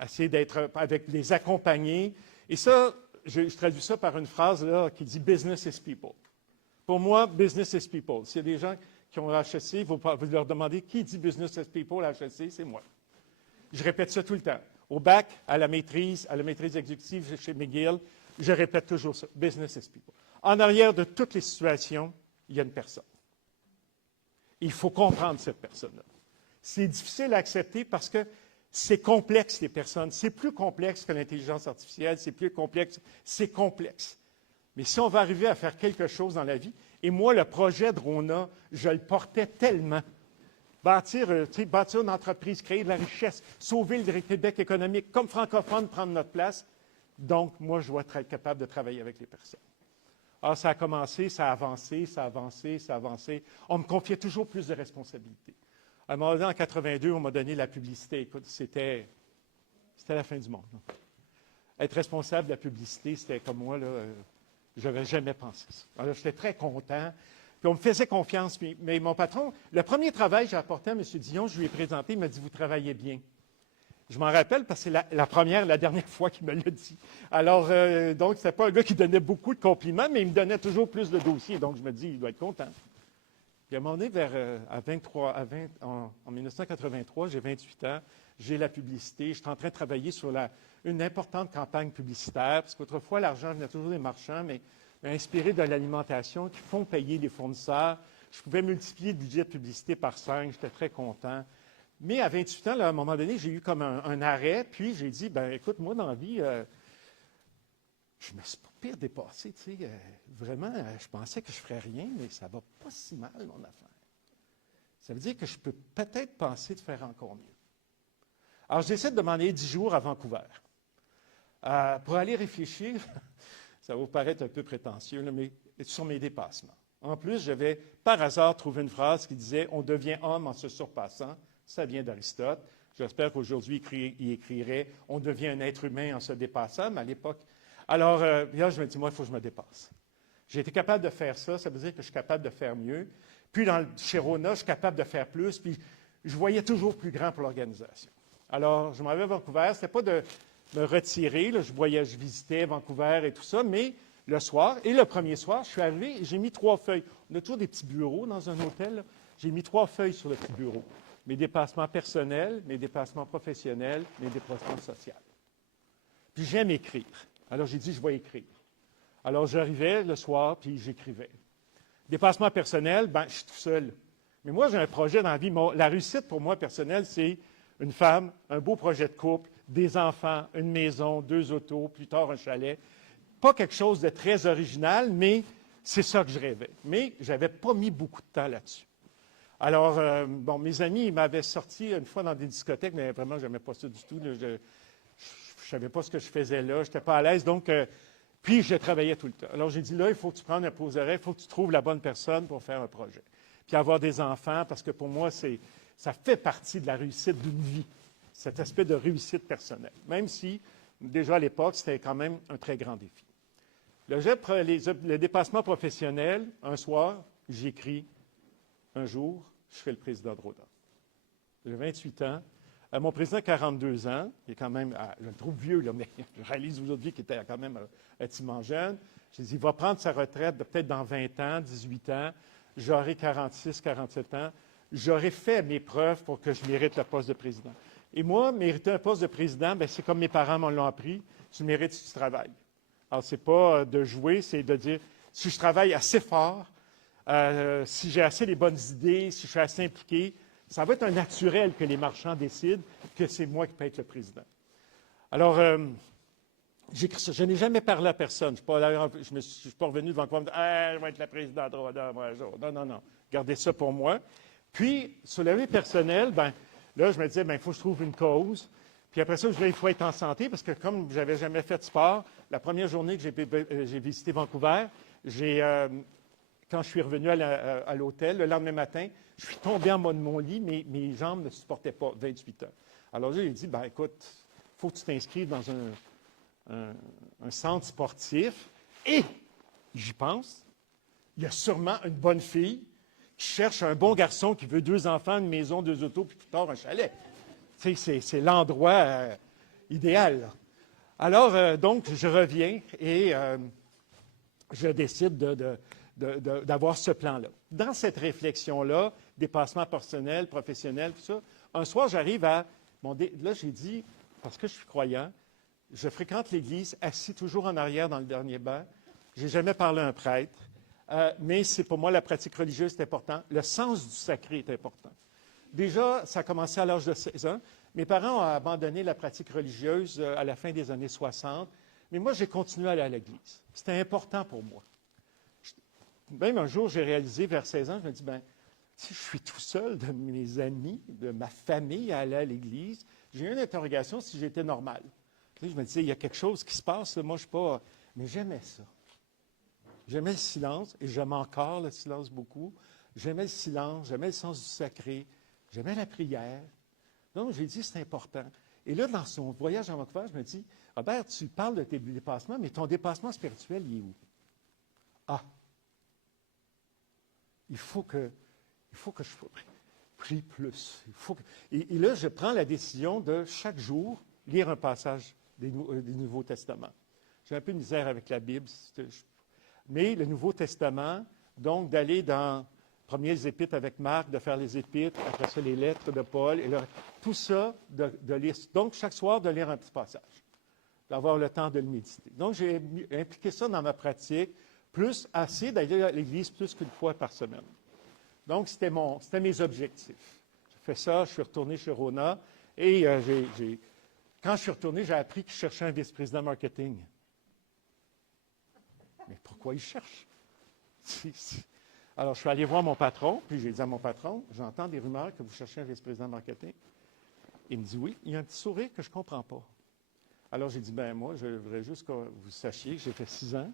essayer de les accompagner. Et ça, je traduis ça par une phrase là, qui dit « business is people ». Pour moi, business is people. S'il y a des gens qui ont HEC, vous leur demandez qui dit business is people à HEC, c'est moi. Je répète ça tout le temps. Au bac, à la maîtrise exécutive chez McGill, je répète toujours ça, business is people. En arrière de toutes les situations, il y a une personne. Il faut comprendre cette personne-là. C'est difficile à accepter parce que C'est complexe, les personnes. C'est plus complexe que l'intelligence artificielle, c'est plus complexe, c'est complexe. Mais si on va arriver à faire quelque chose dans la vie, et moi, le projet de Rona, je le portais tellement. Bâtir une entreprise, créer de la richesse, sauver le Québec économique, comme francophone, prendre notre place. Donc, moi, je dois être capable de travailler avec les personnes. Alors, ça a commencé, ça a avancé, ça a avancé, ça a avancé. On me confiait toujours plus de responsabilités. À un moment donné, en 82, on m'a donné la publicité. Écoute, c'était la fin du monde. Là. Être responsable de la publicité, c'était comme moi, là, je n'avais jamais pensé ça. Alors, j'étais très content. Puis on me faisait confiance. Mais mon patron, le premier travail que j'ai apporté à M. Dion, je lui ai présenté, il m'a dit, vous travaillez bien. Je m'en rappelle parce que c'est la dernière fois qu'il me l'a dit. Alors, donc, ce n'était pas un gars qui donnait beaucoup de compliments, mais il me donnait toujours plus de dossiers. Donc, je me dis, il doit être content. Puis à un moment donné, en 1983, j'ai 28 ans, j'ai la publicité, je suis en train de travailler sur une importante campagne publicitaire, parce qu'autrefois, l'argent venait toujours des marchands, mais inspiré de l'alimentation, qui font payer les fournisseurs. Je pouvais multiplier le budget de publicité par 5, j'étais très content. Mais à 28 ans, là, à un moment donné, j'ai eu comme un arrêt, puis j'ai dit, ben écoute, moi, dans la vie, je me suis pas pire dépassé, tu sais. Vraiment, je pensais que je ferais rien, mais ça va pas si mal, mon affaire. Ça veut dire que je peux peut-être penser de faire encore mieux. Alors, je décide de m'en aller 10 jours à Vancouver. Pour aller réfléchir, ça va vous paraître un peu prétentieux, là, mais sur mes dépassements. En plus, j'avais par hasard trouvé une phrase qui disait « On devient homme en se surpassant ». Ça vient d'Aristote. J'espère qu'aujourd'hui, il écrirait « On devient un être humain en se dépassant », mais à l'époque. Alors, là, je me dis, moi, il faut que je me dépasse. J'ai été capable de faire ça, ça veut dire que je suis capable de faire mieux. Puis, chez Rona, je suis capable de faire plus, puis je voyais toujours plus grand pour l'organisation. Alors, je m'en vais à Vancouver. Ce n'était pas de me retirer, là, je visitais Vancouver et tout ça, mais le soir, et le premier soir, je suis arrivé et j'ai mis 3 feuilles. On a toujours des petits bureaux dans un hôtel, là. J'ai mis 3 feuilles sur le petit bureau. Mes dépassements personnels, mes dépassements professionnels, mes dépassements sociaux. Puis j'aime écrire. Alors j'ai dit, je vais écrire. Alors j'arrivais le soir, puis j'écrivais. Dépassement personnel, ben je suis tout seul. Mais moi, j'ai un projet dans la vie. La réussite pour moi personnelle, c'est une femme, un beau projet de couple, des enfants, une maison, 2 autos, plus tard un chalet. Pas quelque chose de très original, mais c'est ça que je rêvais. Mais je n'avais pas mis beaucoup de temps là-dessus. Alors, mes amis, ils m'avaient sorti une fois dans des discothèques, mais vraiment, je n'aimais pas ça du tout. Là. Je ne savais pas ce que je faisais là, je n'étais pas à l'aise. Donc, puis, je travaillais tout le temps. Alors, j'ai dit, là, il faut que tu prennes un pose-oreille, il faut que tu trouves la bonne personne pour faire un projet. Puis, avoir des enfants, parce que pour moi, ça fait partie de la réussite d'une vie, cet aspect de réussite personnelle. Même si, déjà à l'époque, c'était quand même un très grand défi. Le dépassement professionnel, un soir, j'écris. Un jour, je serai le président de Rona. J'ai 28 ans. Mon président a 42 ans. Il est quand même, je le trouve vieux, là, mais je réalise aujourd'hui qu'il était quand même relativement jeune. J'ai dit, il va prendre sa retraite peut-être dans 20 ans, 18 ans. J'aurai 46, 47 ans. J'aurai fait mes preuves pour que je mérite le poste de président. Et moi, mériter un poste de président, bien, c'est comme mes parents m'en l'ont appris. Tu le mérites si tu travailles. Alors, ce n'est pas de jouer, c'est de dire, si je travaille assez fort, si j'ai assez les bonnes idées, si je suis assez impliqué, ça va être un naturel que les marchands décident que c'est moi qui peux être le président. Alors, je n'ai jamais parlé à personne. Je ne suis pas revenu devant quoi me dire je vais être la présidente de Rona moi un jour. Non. Gardez ça pour moi. Puis, sur la vie personnelle, là, je me disais, il faut que je trouve une cause. Puis après ça, je disais, il faut être en santé, parce que comme je n'avais jamais fait de sport, la première journée que j'ai visité Vancouver, quand je suis revenu à l'hôtel, le lendemain matin, je suis tombé en bas de mon lit, mais mes jambes ne supportaient pas, 28 ans. Alors j'ai dit, écoute, il faut que tu t'inscrives dans un centre sportif. Et, j'y pense, il y a sûrement une bonne fille qui cherche un bon garçon qui veut 2 enfants, une maison, 2 autos, puis plus tard un chalet. Tu sais, c'est l'endroit idéal. Là. Alors, donc, je reviens et je décide d'avoir ce plan-là. Dans cette réflexion-là, dépassement personnel, professionnel, tout ça, un soir, j'arrive à... là, j'ai dit, parce que je suis croyant, je fréquente l'Église, assis toujours en arrière dans le dernier banc. Je n'ai jamais parlé à un prêtre, mais c'est pour moi, la pratique religieuse est importante. Le sens du sacré est important. Déjà, ça a commencé à l'âge de 16 ans. Mes parents ont abandonné la pratique religieuse à la fin des années 60, mais moi, j'ai continué à aller à l'église. C'était important pour moi. Même un jour, j'ai réalisé, vers 16 ans, je me dis, ben, si je suis tout seul de mes amis, de ma famille à aller à l'église, j'ai eu une interrogation si j'étais normal. Puis je me disais, il y a quelque chose qui se passe, là, moi, je ne suis pas... Mais j'aimais ça. J'aimais le silence, et j'aime encore le silence beaucoup. J'aimais le silence, j'aimais le sens du sacré, j'aimais la prière. Donc, j'ai dit, c'est important. Et là, dans son voyage en Vancouver, je me dis, Robert, tu parles de tes dépassements, mais ton dépassement spirituel, il est où? Ah! Il faut que je prie plus. Et là, je prends la décision de, chaque jour, lire un passage du Nouveau Testament. J'ai un peu de misère avec la Bible, mais le Nouveau Testament, donc d'aller dans premiers épîtres avec Marc, de faire les épîtres, après ça les lettres de Paul, et tout ça, de lire. Donc, chaque soir, de lire un petit passage, d'avoir le temps de le méditer. Donc, j'ai impliqué ça dans ma pratique, plus assez d'aller à l'Église plus qu'une fois par semaine. Donc, c'était mes objectifs. J'ai fait ça, je suis retourné chez Rona, et quand je suis retourné, j'ai appris qu'il cherchait un vice-président marketing. Mais pourquoi il cherche? Alors, je suis allé voir mon patron, puis j'ai dit à mon patron, j'entends des rumeurs que vous cherchez un vice-président marketing. Il me dit oui, il y a un petit sourire que je ne comprends pas. Alors, j'ai dit, ben moi, je voudrais juste que vous sachiez que j'ai fait 6 ans,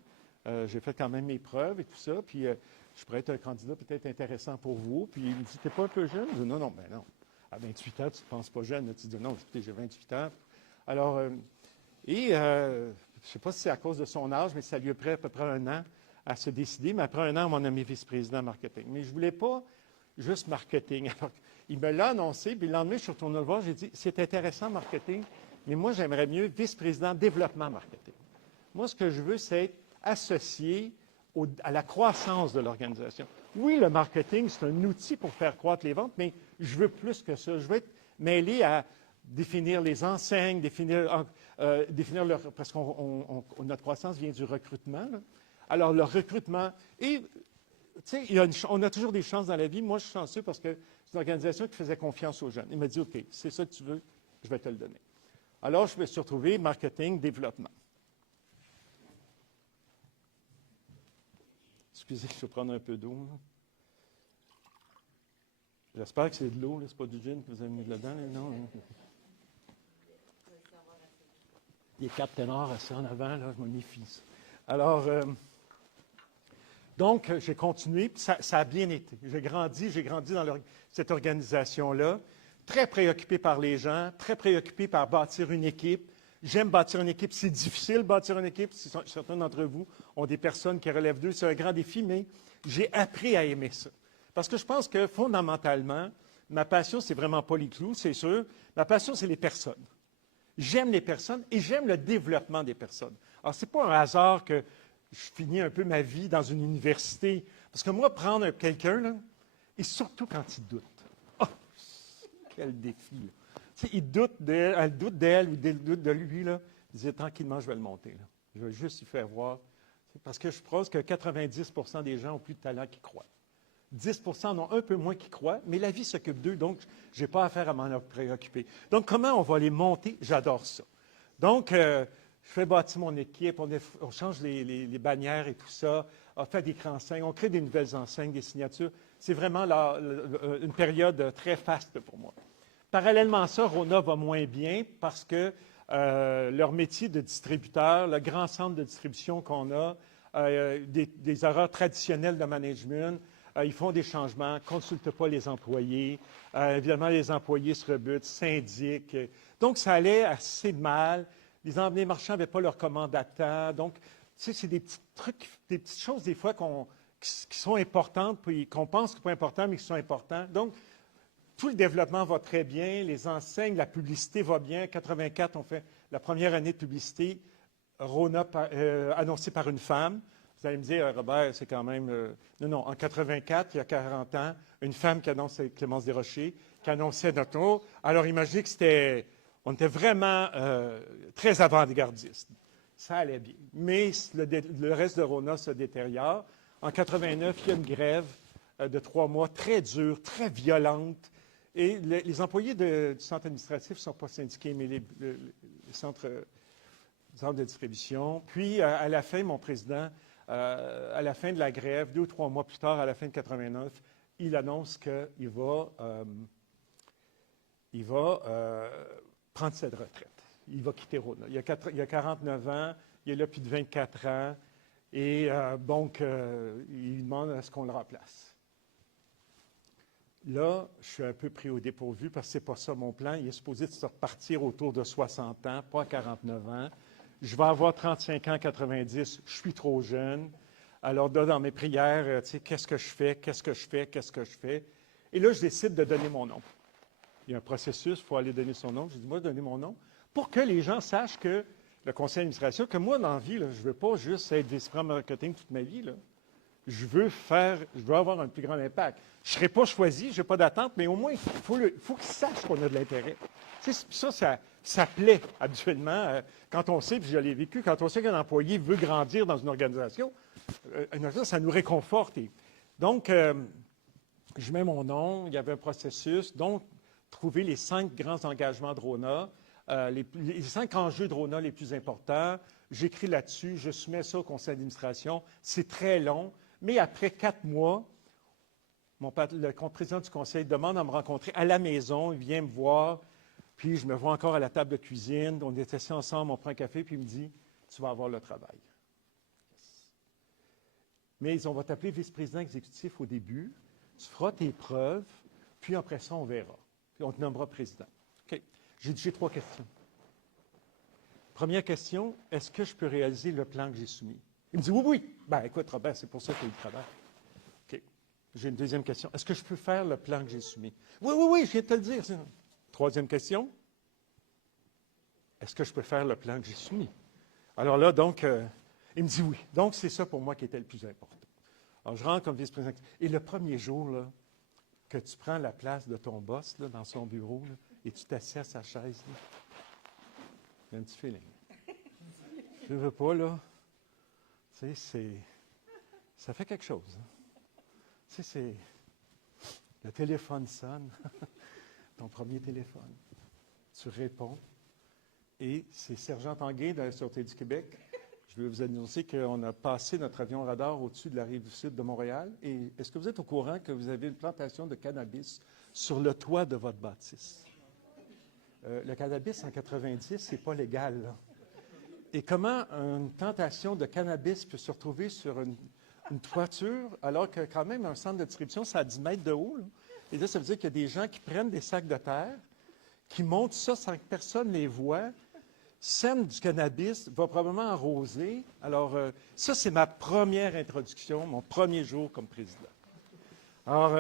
j'ai fait quand même mes preuves et tout ça, puis je pourrais être un candidat peut-être intéressant pour vous. Puis il me dit, t'es pas un peu jeune? Je dis, non, ben non. À 28 ans, tu ne te penses pas jeune. Tu dis, non, écoutez, j'ai 28 ans. Alors, je ne sais pas si c'est à cause de son âge, mais ça lui a pris à peu près 1 an à se décider. Mais après 1 an, on m'a nommé vice-président marketing. Mais je ne voulais pas juste marketing. Alors, il me l'a annoncé, puis le lendemain, je suis retourné le voir, j'ai dit, c'est intéressant, marketing, mais moi, j'aimerais mieux vice-président développement marketing. Moi, ce que je veux, c'est être associé à la croissance de l'organisation. Oui, le marketing, c'est un outil pour faire croître les ventes, mais je veux plus que ça. Je veux être mêlé à définir les enseignes, définir parce que notre croissance vient du recrutement. Là. Alors, le recrutement, et tu sais, on a toujours des chances dans la vie. Moi, je suis chanceux parce que c'est une organisation qui faisait confiance aux jeunes. Il m'a dit, OK, c'est ça que tu veux, je vais te le donner. Alors, je me suis retrouvé marketing, développement. Excusez, je vais prendre un peu d'eau. J'espère que c'est de l'eau, ce n'est pas du gin que vous avez mis dedans. Là, non. Il y a 4 ténors assis en avant, là, je me méfie. Alors, donc, j'ai continué, puis ça a bien été. J'ai grandi dans cette organisation-là, très préoccupé par les gens, très préoccupé par bâtir une équipe. J'aime bâtir une équipe. C'est difficile de bâtir une équipe. Si certains d'entre vous ont des personnes qui relèvent d'eux, c'est un grand défi, mais j'ai appris à aimer ça. Parce que je pense que fondamentalement, ma passion, c'est vraiment pas les clous, c'est sûr. Ma passion, c'est les personnes. J'aime les personnes et j'aime le développement des personnes. Alors, ce n'est pas un hasard que je finis un peu ma vie dans une université. Parce que moi, prendre quelqu'un, là, et surtout quand il doute. Oh, quel défi, là. Tu sais, il doute d'elle, elle doute d'elle ou elle doute de lui, là. Il disait, tranquillement, je vais le monter, là. Je vais juste lui faire voir. Parce que je pense que 90 % des gens ont plus de talent qu'ils croient. 10 % en ont un peu moins qui croient, mais la vie s'occupe d'eux, donc je n'ai pas affaire à m'en préoccuper. Donc, comment on va les monter? J'adore ça. Donc, je fais bâtir mon équipe, on change les bannières et tout ça, on fait des grands enseignes, on crée des nouvelles enseignes, des signatures. C'est vraiment une période très faste pour moi. Parallèlement à ça, Rona va moins bien parce que leur métier de distributeur, le grand centre de distribution qu'on a, des erreurs traditionnelles de management, ils font des changements, ne consultent pas les employés. Évidemment, les employés se rebutent, syndiquent. Donc, ça allait assez mal. Les marchands n'avaient pas leur commande à temps. Donc, tu sais, c'est des petits trucs, des petites choses des fois qui sont importantes, puis qu'on pense que ce n'est pas important, mais qui sont importantes. Donc, tout le développement va très bien. Les enseignes, la publicité va bien. En 1984, on fait la première année de publicité, Rona annoncée par une femme. Vous allez me dire, Robert, c'est quand même... Non, en 1984, il y a 40 ans, une femme qui annonce Clémence Desrochers, qui annonçait notre nom. Alors, imaginez que on était vraiment très avant-gardiste. Ça allait bien. Mais le reste de Rona se détériore. En 1989, il y a une grève de 3 mois très dure, très violente. Et les employés du centre administratif ne sont pas syndiqués, mais les centres de distribution. Puis, à la fin, mon président, à la fin de la grève, 2 ou 3 mois plus tard, à la fin de 89, il annonce qu'il va prendre cette retraite. Il va quitter Rona. Il a 49 ans, il est là depuis 24 ans, et donc, il demande à ce qu'on le remplace. Là, je suis un peu pris au dépourvu parce que ce n'est pas ça mon plan. Il est supposé de se repartir autour de 60 ans, pas à 49 ans. Je vais avoir 35 ans, 90, je suis trop jeune. Alors là, dans mes prières, tu sais, qu'est-ce que je fais, qu'est-ce que je fais, qu'est-ce que je fais? Et là, je décide de donner mon nom. Il y a un processus, il faut aller donner son nom. Je dis, moi, donner mon nom, pour que les gens sachent que le conseil d'administration, que moi, dans la vie, là, je ne veux pas juste être vice-président marketing toute ma vie, là. Je veux avoir un plus grand impact. Je ne serai pas choisi, je n'ai pas d'attente, mais au moins, il faut qu'ils sachent qu'on a de l'intérêt. Tu sais, ça plaît habituellement. Quand on sait, puis je l'ai vécu, quand on sait qu'un employé veut grandir dans une organisation, ça nous réconforte. Donc, je mets mon nom, il y avait un processus, donc, trouver les 5 grands engagements de RONA, les 5 enjeux de RONA les plus importants. J'écris là-dessus, je soumets ça au conseil d'administration. C'est très long, mais après 4 mois, le président du conseil demande à me rencontrer à la maison, il vient me voir, puis je me vois encore à la table de cuisine, on est assis ensemble, on prend un café, puis il me dit, tu vas avoir le travail. Yes. Mais on va t'appeler vice-président exécutif au début, tu feras tes preuves, puis après ça, on verra. Puis on te nommera président. OK. J'ai 3 questions. Première question, est-ce que je peux réaliser le plan que j'ai soumis? Il me dit oui. Ben écoute, Robert, c'est pour ça qu'il y a eu le travail. OK. J'ai une deuxième question. Est-ce que je peux faire le plan que j'ai soumis? Oui, je viens de te le dire. Troisième question. Est-ce que je peux faire le plan que j'ai soumis? Alors là, donc, il me dit oui. Donc, c'est ça pour moi qui était le plus important. Alors, je rentre comme vice-président. Et le premier jour, là, que tu prends la place de ton boss là, dans son bureau là, et tu t'assieds à sa chaise, là, un petit feeling. Je ne veux pas, là. Tu sais, ça fait quelque chose. Hein? Tu sais, le téléphone sonne, ton premier téléphone. Tu réponds. Et c'est Sergent Tanguay de la Sûreté du Québec. Je vais vous annoncer qu'on a passé notre avion radar au-dessus de la rive sud de Montréal. Et est-ce que vous êtes au courant que vous avez une plantation de cannabis sur le toit de votre bâtisse? Le cannabis en 90, c'est pas légal. Là. Et comment une plantation de cannabis peut se retrouver sur une toiture, alors que quand même un centre de distribution, c'est à 10 mètres de haut. Là. Et là, ça veut dire qu'il y a des gens qui prennent des sacs de terre, qui montent ça sans que personne les voie, sèment du cannabis, va probablement arroser. Alors, ça, c'est ma première introduction, mon premier jour comme président. Alors,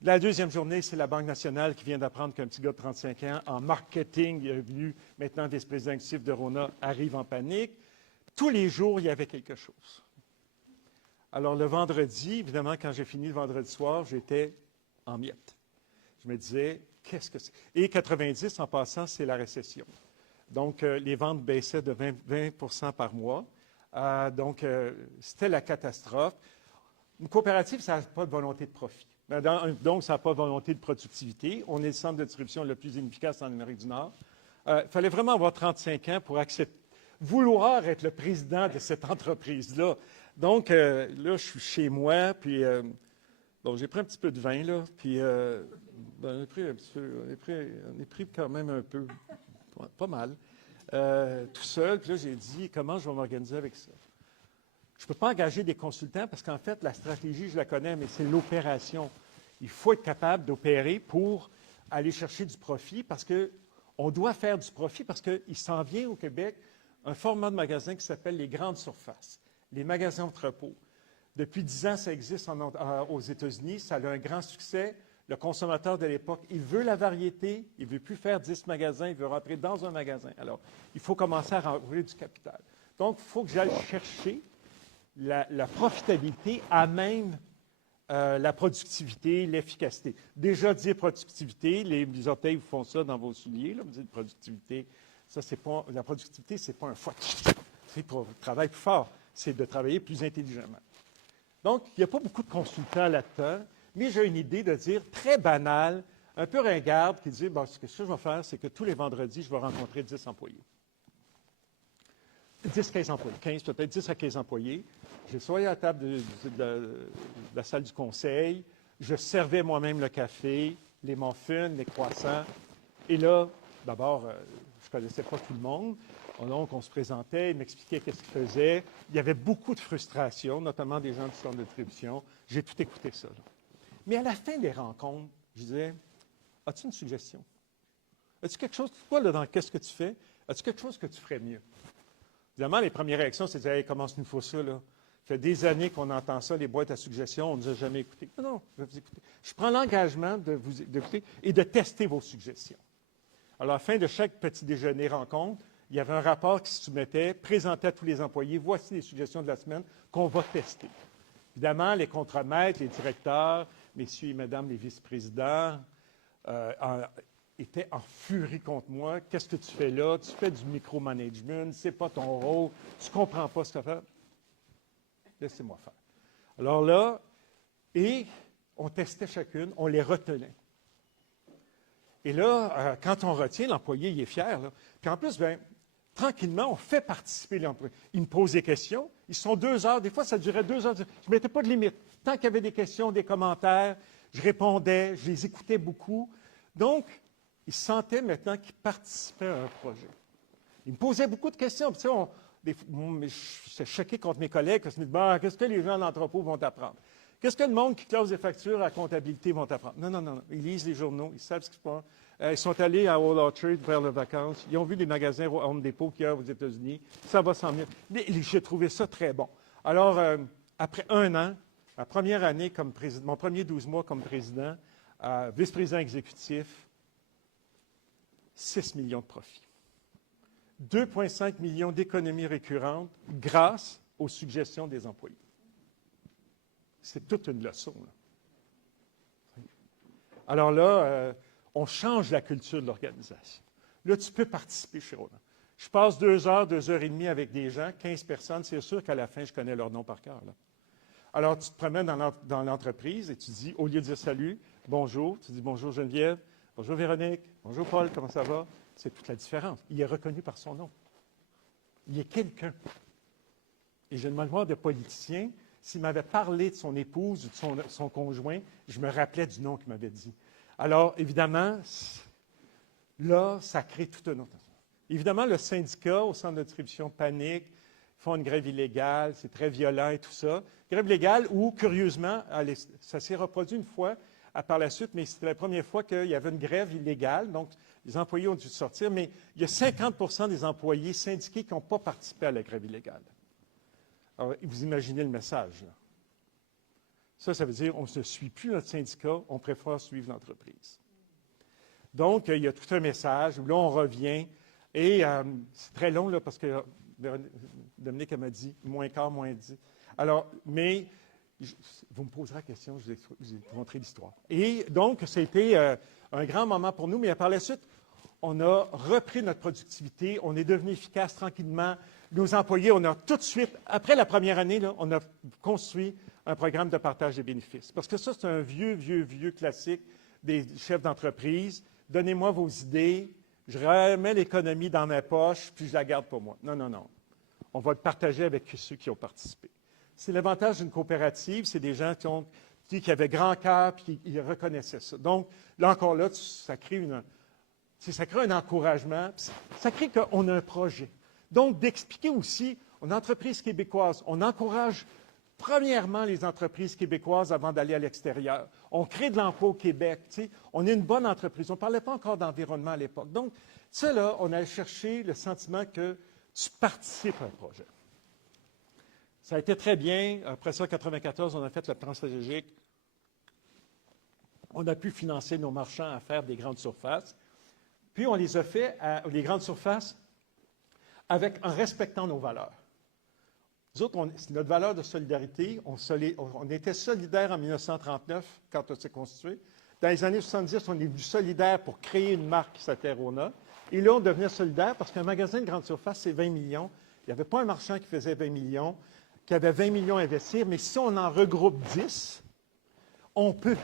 la deuxième journée, c'est la Banque nationale qui vient d'apprendre qu'un petit gars de 35 ans, en marketing, il est venu, maintenant vice-président exécutif de RONA, arrive en panique. Tous les jours, il y avait quelque chose. Alors, le vendredi, évidemment, quand j'ai fini le vendredi soir, j'étais en miettes. Je me disais, qu'est-ce que c'est? Et 90, en passant, c'est la récession. Donc, les ventes baissaient de 20 par mois. Donc, c'était la catastrophe. Une coopérative, ça n'a pas de volonté de profit. Donc, ça n'a pas de volonté de productivité. On est le centre de distribution le plus efficace en Amérique du Nord. Il fallait vraiment avoir 35 ans pour vouloir être le président de cette entreprise-là. Donc, là, je suis chez moi, puis bon, j'ai pris un petit peu de vin, là, puis on a pris un petit peu, on est pris quand même un peu, pas mal, tout seul. Puis là, j'ai dit, comment je vais m'organiser avec ça? Je ne peux pas engager des consultants parce qu'en fait, la stratégie, je la connais, mais c'est l'opération. Il faut être capable d'opérer pour aller chercher du profit parce qu'on doit faire du profit parce qu'il s'en vient au Québec un format de magasin qui s'appelle les grandes surfaces, les magasins entrepôts. Depuis 10 ans, ça existe aux États-Unis. Ça a un grand succès. Le consommateur de l'époque, il veut la variété. Il ne veut plus faire 10 magasins. Il veut rentrer dans un magasin. Alors, il faut commencer à renvoyer du capital. Donc, il faut que j'aille chercher la profitabilité à même la productivité, l'efficacité. Déjà, dire productivité, les orteils vous font ça dans vos souliers. Là, vous dites productivité. Ça, c'est pas, la productivité, ce n'est pas un foie. C'est pour travailler plus fort. C'est de travailler plus intelligemment. Donc, il n'y a pas beaucoup de consultants là-dedans, Mais j'ai une idée de dire très banale, un peu ringarde, qui dit, bon, ce que je vais faire, c'est que tous les vendredis, je vais rencontrer 10 employés. 10, 15 employés, 15 peut-être, 10 à 15 employés. Je soyais à la table de la salle du conseil, je servais moi-même le café, les muffins, les croissants. Et là, d'abord, je ne connaissais pas tout le monde. Donc, on se présentait, ils m'expliquaient qu'est-ce qu'ils faisaient. Il y avait beaucoup de frustration, notamment des gens du centre de distribution. J'ai tout écouté ça. Là. Mais à la fin des rencontres, je disais, as-tu une suggestion? As-tu quelque chose, toi, là, dans qu'est-ce que tu fais? As-tu quelque chose que tu ferais mieux? Évidemment, les premières réactions, c'est de dire, hey, commence-nous faut ça, là. Ça fait des années qu'on entend ça, les boîtes à suggestions, on ne nous a jamais écoutés. Non, je vais vous écouter. Je prends l'engagement de vous écouter et de tester vos suggestions. Alors, à la fin de chaque petit déjeuner rencontre, il y avait un rapport qui se soumettait, présenté à tous les employés. Voici les suggestions de la semaine qu'on va tester. Évidemment, les contremaîtres, les directeurs, messieurs et mesdames les vice-présidents, étaient en furie contre moi. Qu'est-ce que tu fais là? Tu fais du micromanagement, ce n'est pas ton rôle, tu ne comprends pas ce que tu fais. Laissez-moi faire. Alors là, et on testait chacune, on les retenait. Et là, quand on retient, l'employé, il est fier. Là. Puis en plus, bien, tranquillement, on fait participer l'employé. Ils me posent des questions. Ils sont 2 heures. Des fois, ça durait 2 heures. Je ne mettais pas de limite. Tant qu'il y avait des questions, des commentaires, je répondais, je les écoutais beaucoup. Donc, ils sentaient maintenant qu'ils participaient à un projet. Ils me posaient beaucoup de questions. Puis, je suis choqué contre mes collègues parce qu'ils me disent, bon, qu'est-ce que les gens de l'entrepôt vont apprendre? Qu'est-ce que le monde qui close des factures à la comptabilité vont apprendre? Non. Ils lisent les journaux, ils savent ce qui se passe. Ils sont allés à Old Orchard faire leurs vacances. Ils ont vu les magasins Home Depot qu'il y a aux États-Unis. Ça va s'en mieux. Mais j'ai trouvé ça très bon. Alors, après 1 an, ma première année comme président, mon premier 12 mois comme président, vice-président exécutif, 6 millions de profits. 2,5 millions d'économies récurrentes grâce aux suggestions des employés. C'est toute une leçon. Là. Alors là, on change la culture de l'organisation. Là, tu peux participer chez Roland. Je passe 2 heures, 2 heures et demie avec des gens, 15 personnes, c'est sûr qu'à la fin, je connais leur nom par cœur. Là. Alors, tu te promènes dans l'entreprise et tu dis, au lieu de dire salut, bonjour, tu dis bonjour Geneviève, bonjour Véronique, bonjour Paul, comment ça va? C'est toute la différence. Il est reconnu par son nom. Il est quelqu'un. Et je demande moi de politicien, s'il m'avait parlé de son épouse ou de son conjoint, je me rappelais du nom qu'il m'avait dit. Alors, évidemment, là, ça crée tout un autre. Évidemment, le syndicat au centre de distribution panique, font une grève illégale, c'est très violent et tout ça. Grève illégale où, curieusement, ça s'est reproduit une fois par la suite, mais c'était la première fois qu'il y avait une grève illégale, donc les employés ont dû sortir, mais il y a 50 des employés syndiqués qui n'ont pas participé à la grève illégale. Alors, vous imaginez le message, là. Ça veut dire on ne suit plus notre syndicat, on préfère suivre l'entreprise. Donc, il y a tout un message, où là, on revient, et c'est très long, là, parce que Dominique m'a dit, moins quart, moins 10. Alors, mais, vous me poserez la question, je vous ai montré l'histoire. Et donc, ça a été un grand moment pour nous, mais par la suite, on a repris notre productivité, on est devenu efficace tranquillement. Nos employés, on a tout de suite, après la première année, là, on a construit un programme de partage des bénéfices. Parce que ça, c'est un vieux classique des chefs d'entreprise. Donnez-moi vos idées, je remets l'économie dans ma poche, puis je la garde pour moi. Non. On va le partager avec ceux qui ont participé. C'est l'avantage d'une coopérative, c'est des gens qui avaient grand cœur, puis qui reconnaissaient ça. Donc, là encore, là, ça crée un encouragement, ça crée qu'on a un projet. Donc, d'expliquer aussi aux entreprises québécoises, on encourage premièrement les entreprises québécoises avant d'aller à l'extérieur. On crée de l'emploi au Québec. On est une bonne entreprise. On ne parlait pas encore d'environnement à l'époque. Donc, ça, là, on a cherché le sentiment que tu participes à un projet. Ça a été très bien. Après ça, en 1994, on a fait le plan stratégique. On a pu financer nos marchands à faire des grandes surfaces. Puis, on les a fait, les grandes surfaces, en respectant nos valeurs. Nous autres, c'est notre valeur de solidarité. On était solidaires en 1939, quand on s'est constitué. Dans les années 70, on est devenu solidaires pour créer une marque qui s'appelait Rona. Et là, on devenait solidaire parce qu'un magasin de grande surface, c'est 20 millions. Il n'y avait pas un marchand qui faisait 20 millions, qui avait 20 millions à investir. Mais si on en regroupe 10, On peut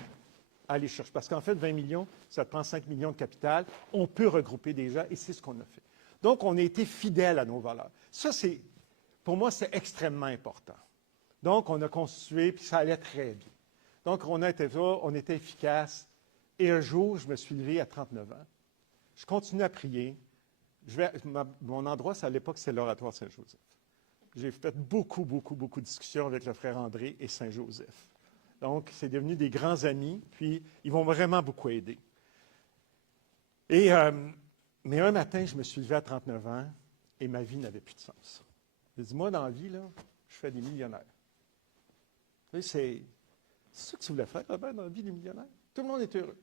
aller chercher, parce qu'en fait, 20 millions, ça te prend 5 millions de capital. On peut regrouper des gens, et c'est ce qu'on a fait. Donc, on a été fidèles à nos valeurs. Ça, pour moi, c'est extrêmement important. Donc, on a constitué, puis ça allait très bien. Donc, on était efficace. Et un jour, je me suis levé à 39 ans. Je continue à prier. Mon endroit, à l'époque, c'est l'Oratoire Saint-Joseph. J'ai fait beaucoup de discussions avec le frère André et Saint-Joseph. Donc, c'est devenu des grands amis, puis ils m'ont vraiment beaucoup aidé. Mais un matin, je me suis levé à 39 ans et ma vie n'avait plus de sens. J'ai dit, moi, dans la vie, là, je fais des millionnaires. C'est ça que tu voulais faire, Robert, dans la vie des millionnaires? Tout le monde est heureux.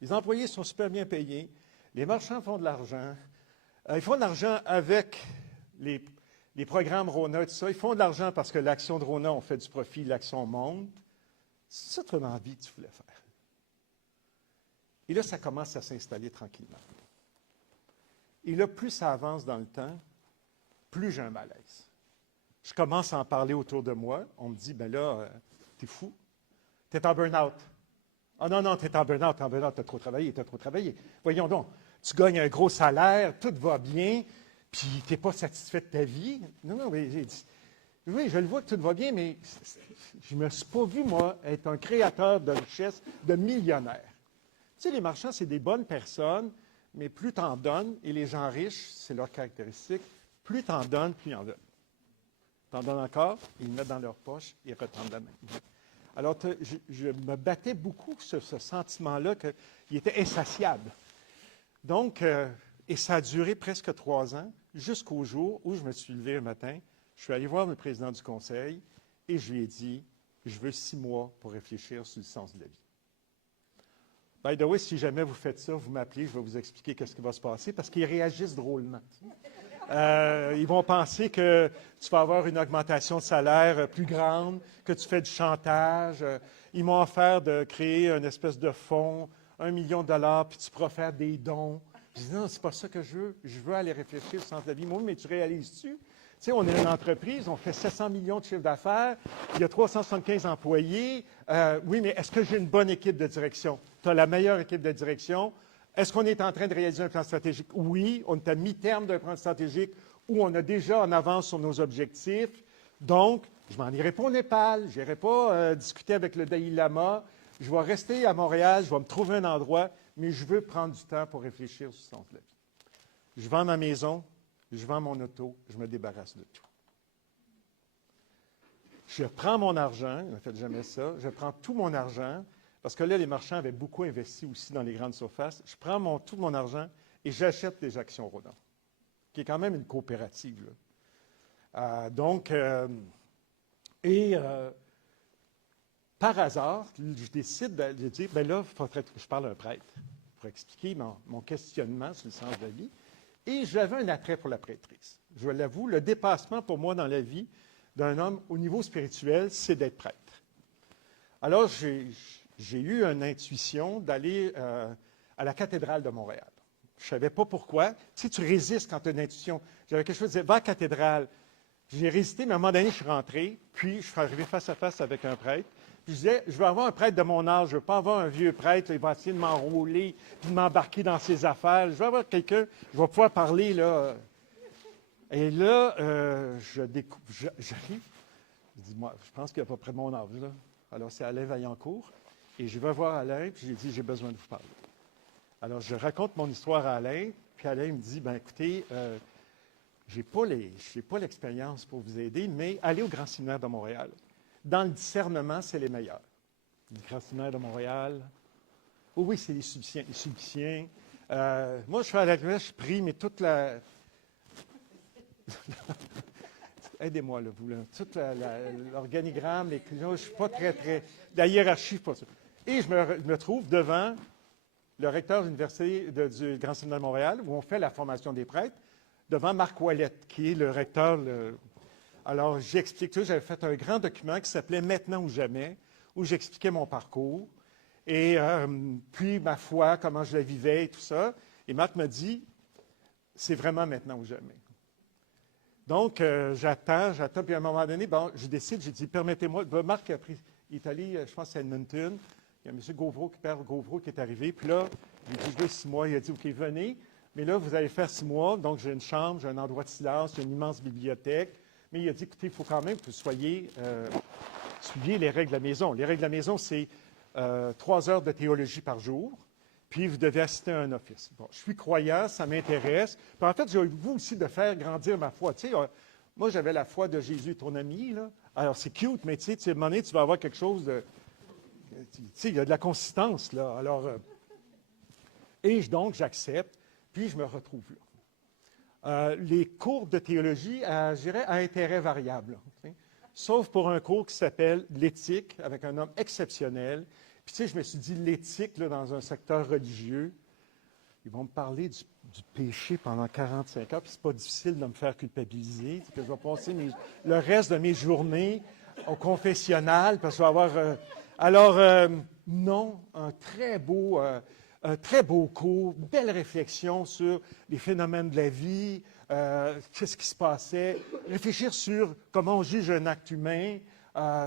Les employés sont super bien payés. Les marchands font de l'argent. Ils font de l'argent avec les programmes Rona, tout ça. Ils font de l'argent parce que l'action de Rona, on fait du profit, l'action monte. C'est ça ton envie que tu voulais faire. Et là, ça commence à s'installer tranquillement. Et là, plus ça avance dans le temps, plus j'ai un malaise. Je commence à en parler autour de moi. On me dit, ben là, t'es fou. T'es en burn-out. Ah non, t'es en burn-out, t'as trop travaillé. Voyons donc, tu gagnes un gros salaire, tout va bien, puis t'es pas satisfait de ta vie. Non, mais j'ai dit, oui, je le vois que tout va bien, mais je ne me suis pas vu, moi, être un créateur de richesse, de millionnaire. Tu sais, les marchands, c'est des bonnes personnes, mais plus tu en donnes, et les gens riches, c'est leur caractéristique, plus tu en donnes, plus ils en donnent. Tu en donnes encore, ils le mettent dans leur poche, ils retendent la main. Alors, je me battais beaucoup sur ce sentiment-là qu'il était insatiable. Donc, et ça a duré presque 3 ans, jusqu'au jour où je me suis levé un matin, je suis allé voir le président du conseil et je lui ai dit, je veux 6 mois pour réfléchir sur le sens de la vie. By the way, si jamais vous faites ça, vous m'appelez, je vais vous expliquer ce qui va se passer, parce qu'ils réagissent drôlement. Ils vont penser que tu vas avoir une augmentation de salaire plus grande, que tu fais du chantage. Ils m'ont offert de créer une espèce de fonds, 1 million de dollars, puis tu pourras faire des dons. Je dis non, c'est pas ça que je veux. Je veux aller réfléchir sur le sens de la vie. Moi, mais tu réalises-tu? Tu sais, on est une entreprise, on fait 700 millions de chiffre d'affaires, il y a 375 employés. Oui, mais est-ce que j'ai une bonne équipe de direction? Tu as la meilleure équipe de direction. Est-ce qu'on est en train de réaliser un plan stratégique? Oui, on est à mi-terme d'un plan stratégique où on a déjà en avance sur nos objectifs. Donc, je m'en irai pas au Népal, je n'irai pas discuter avec le Dalai Lama. Je vais rester à Montréal, je vais me trouver un endroit, mais je veux prendre du temps pour réfléchir sur ce sens de la vie. Je vends ma maison, je vends mon auto, je me débarrasse de tout. Je prends mon argent, je ne fais jamais ça, je prends tout mon argent, parce que là, les marchands avaient beaucoup investi aussi dans les grandes surfaces. Je prends tout mon argent et j'achète des actions Rona, qui est quand même une coopérative. Par hasard, je décide de dire, bien là, il faudrait que je parle à un prêtre pour expliquer mon questionnement sur le sens de la vie. Et j'avais un attrait pour la prêtrise. Je l'avoue, le dépassement pour moi dans la vie d'un homme au niveau spirituel, c'est d'être prêtre. Alors, j'ai eu une intuition d'aller à la cathédrale de Montréal. Je ne savais pas pourquoi. Tu sais, tu résistes quand tu as une intuition. J'avais quelque chose qui disait, va à la cathédrale. J'ai résisté, mais à un moment donné, je suis rentré, puis je suis arrivé face à face avec un prêtre. Puis je disais, je veux avoir un prêtre de mon âge, je ne veux pas avoir un vieux prêtre, là, il va essayer de m'enrouler, puis de m'embarquer dans ses affaires. Je veux avoir quelqu'un, je vais pouvoir parler, là. Et là, j'arrive, je dis, moi, je pense qu'il est à peu près de mon âge, là. Alors, c'est Alain Vaillancourt, et je vais voir Alain, puis j'ai dit, j'ai besoin de vous parler. Alors, je raconte mon histoire à Alain, puis Alain me dit, bien, écoutez, je n'ai pas l'expérience pour vous aider, mais allez au Grand Séminaire de Montréal. Dans le discernement, c'est les meilleurs. Le Grand Séminaire de Montréal. Oui, c'est les Sulpiciens. Moi, je fais à la crèche, je prie, mais toute la... Aidez-moi, là, vous, là. Tout l'organigramme, les je ne suis pas très... La hiérarchie, je ne suis pas sûr. Et je me trouve devant le recteur de l'Université du Grand Séminaire de Montréal, où on fait la formation des prêtres, devant Marc Ouellette, qui est le recteur... Alors, j'explique tout. J'avais fait un grand document qui s'appelait « Maintenant ou jamais », où j'expliquais mon parcours, et puis ma foi, comment je la vivais et tout ça. Et Marc m'a dit, c'est vraiment maintenant ou jamais. Donc, j'attends, puis à un moment donné, bon, je décide, j'ai dit, permettez-moi, Marc a pris, il est allé, je pense, à Edmonton, Il y a M. Gauvreau, Père Gauvreau, qui est arrivé. Puis là, j'ai dit, je veux 6 mois. Il a dit, OK, venez. Mais là, vous allez faire 6 mois. Donc, j'ai une chambre, j'ai un endroit de silence, j'ai une immense bibliothèque. Mais il a dit, écoutez, il faut quand même que vous suiviez les règles de la maison. Les règles de la maison, c'est 3 heures de théologie par jour. Puis, vous devez assister à un office. Bon, je suis croyant, ça m'intéresse. Puis, en fait, j'ai eu le goût aussi de faire grandir ma foi. Tu sais, moi, j'avais la foi de Jésus, ton ami, là. Alors, c'est cute, mais tu sais, à un moment donné, tu vas avoir quelque chose de... Tu sais, il y a de la consistance, là. Alors, donc, j'accepte, puis je me retrouve là. Les cours de théologie, je dirais, à intérêt variable. Okay? Sauf pour un cours qui s'appelle l'éthique, avec un homme exceptionnel. Puis, tu sais, je me suis dit, l'éthique, là, dans un secteur religieux, ils vont me parler du péché pendant 45 ans, puis c'est pas difficile de me faire culpabiliser. Que je vais passer le reste de mes journées au confessionnal, parce que je vais avoir... non, un très beau cours, belle réflexion sur les phénomènes de la vie, qu'est-ce qui se passait, réfléchir sur comment on juge un acte humain.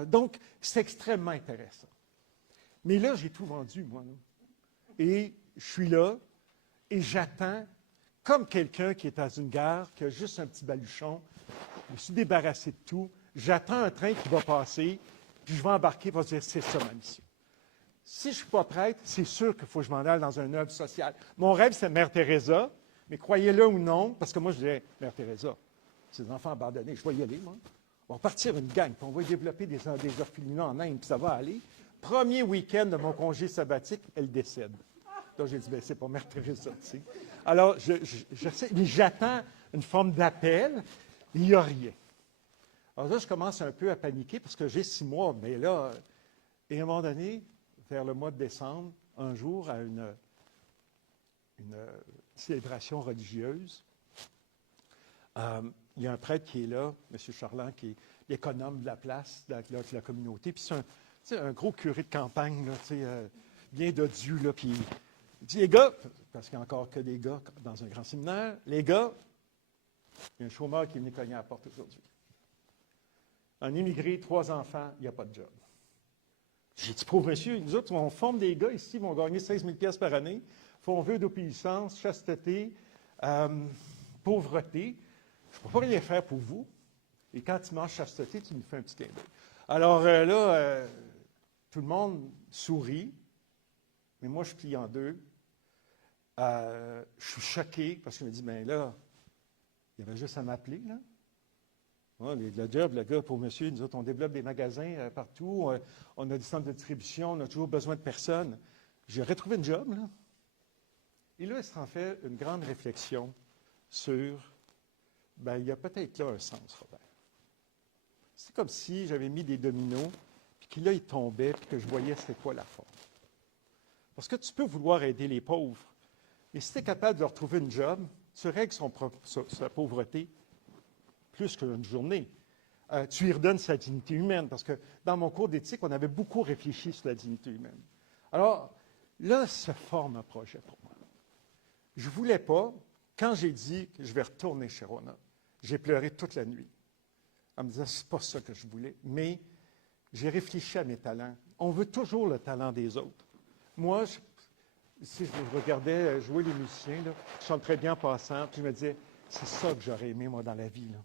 Donc, c'est extrêmement intéressant. Mais là, j'ai tout vendu, moi. Là. Et je suis là, et j'attends, comme quelqu'un qui est dans une gare, qui a juste un petit baluchon, je me suis débarrassé de tout, j'attends un train qui va passer, puis je vais embarquer pour dire, c'est ça ma mission. Si je ne suis pas prête, c'est sûr qu'il faut que je m'en aille dans une œuvre sociale. Mon rêve, c'est Mère Teresa, mais croyez-le ou non, parce que moi, je disais, Mère Teresa, ces enfants abandonnés, je vais y aller, moi. On va partir une gang, puis on va développer des orphelinats en Inde, puis ça va aller. Premier week-end de mon congé sabbatique, elle décède. Donc, j'ai dit, bien, c'est pas Mère Teresa, tu sais. Alors, je sais, mais j'attends une forme d'appel, il n'y a rien. Alors là, je commence un peu à paniquer parce que j'ai 6 mois, mais là, et à un moment donné, vers le mois de décembre, un jour, à une célébration religieuse, il y a un prêtre qui est là, M. Charland, qui est l'économe de la place, de la communauté, puis c'est un gros curé de campagne, là, bien de Dieu, là, puis il dit, les gars, parce qu'il n'y a encore que des gars dans un grand séminaire, les gars, il y a un chômeur qui est venu cogner à la porte aujourd'hui. Un immigré, 3 enfants, il n'y a pas de job. J'ai dit, pauvre monsieur, nous autres, on forme des gars ici, ils vont gagner 16 000 $ par année, font vœu d'obéissance, chasteté, pauvreté. Je ne peux pas rien faire pour vous. Et quand tu manges chasteté, tu nous fais un petit clin d'œil. Alors là, tout le monde sourit, mais moi, je plie en deux. Je suis choqué parce que je me dis, bien là, il y avait juste à m'appeler, là. Ouais, le job, le gars, pour monsieur, nous autres, on développe des magasins partout, on a des centres de distribution, on a toujours besoin de personnes. J'ai retrouvé un job, là. Et là, il s'en fait une grande réflexion sur, bien, il y a peut-être là un sens, Robert. C'est comme si j'avais mis des dominos, puis que là, ils tombaient, puis que je voyais c'était quoi la forme. Parce que tu peux vouloir aider les pauvres, mais si tu es capable de leur trouver une job, tu règles sa pauvreté plus qu'une journée. Tu lui redonnes sa dignité humaine, parce que dans mon cours d'éthique, on avait beaucoup réfléchi sur la dignité humaine. Alors, là, se forme un projet pour moi. Je ne voulais pas, quand j'ai dit que je vais retourner chez Rona, j'ai pleuré toute la nuit, en me disant, c'est pas ça que je voulais, mais j'ai réfléchi à mes talents. On veut toujours le talent des autres. Moi, si je regardais jouer les musiciens, là, je chante très bien en passant, puis je me disais, c'est ça que j'aurais aimé, moi, dans la vie, là.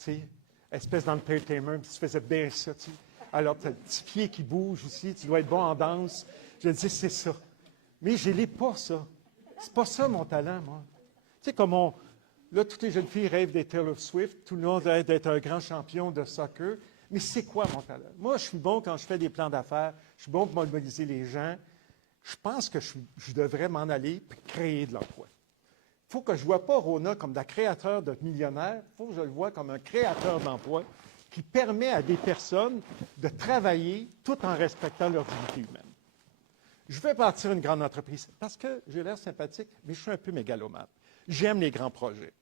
Tu sais, espèce d'entertainment, puis tu faisais bien ça, tu sais. Alors, tu as le petit pied qui bouge aussi, tu dois être bon en danse. Je dis, c'est ça. Mais je n'ai pas ça. C'est pas ça, mon talent, moi. Tu sais, comme là, toutes les jeunes filles rêvent d'être Taylor Swift, tout le monde rêve d'être un grand champion de soccer. Mais c'est quoi mon talent? Moi, je suis bon quand je fais des plans d'affaires, je suis bon pour mobiliser les gens. Je pense que je devrais m'en aller et créer de l'emploi. Il faut que je ne vois pas Rona comme un créateur de millionnaires, il faut que je le vois comme un créateur d'emploi qui permet à des personnes de travailler tout en respectant leur dignité humaine. Je vais bâtir une grande entreprise parce que j'ai l'air sympathique, mais je suis un peu mégalomane. J'aime les grands projets.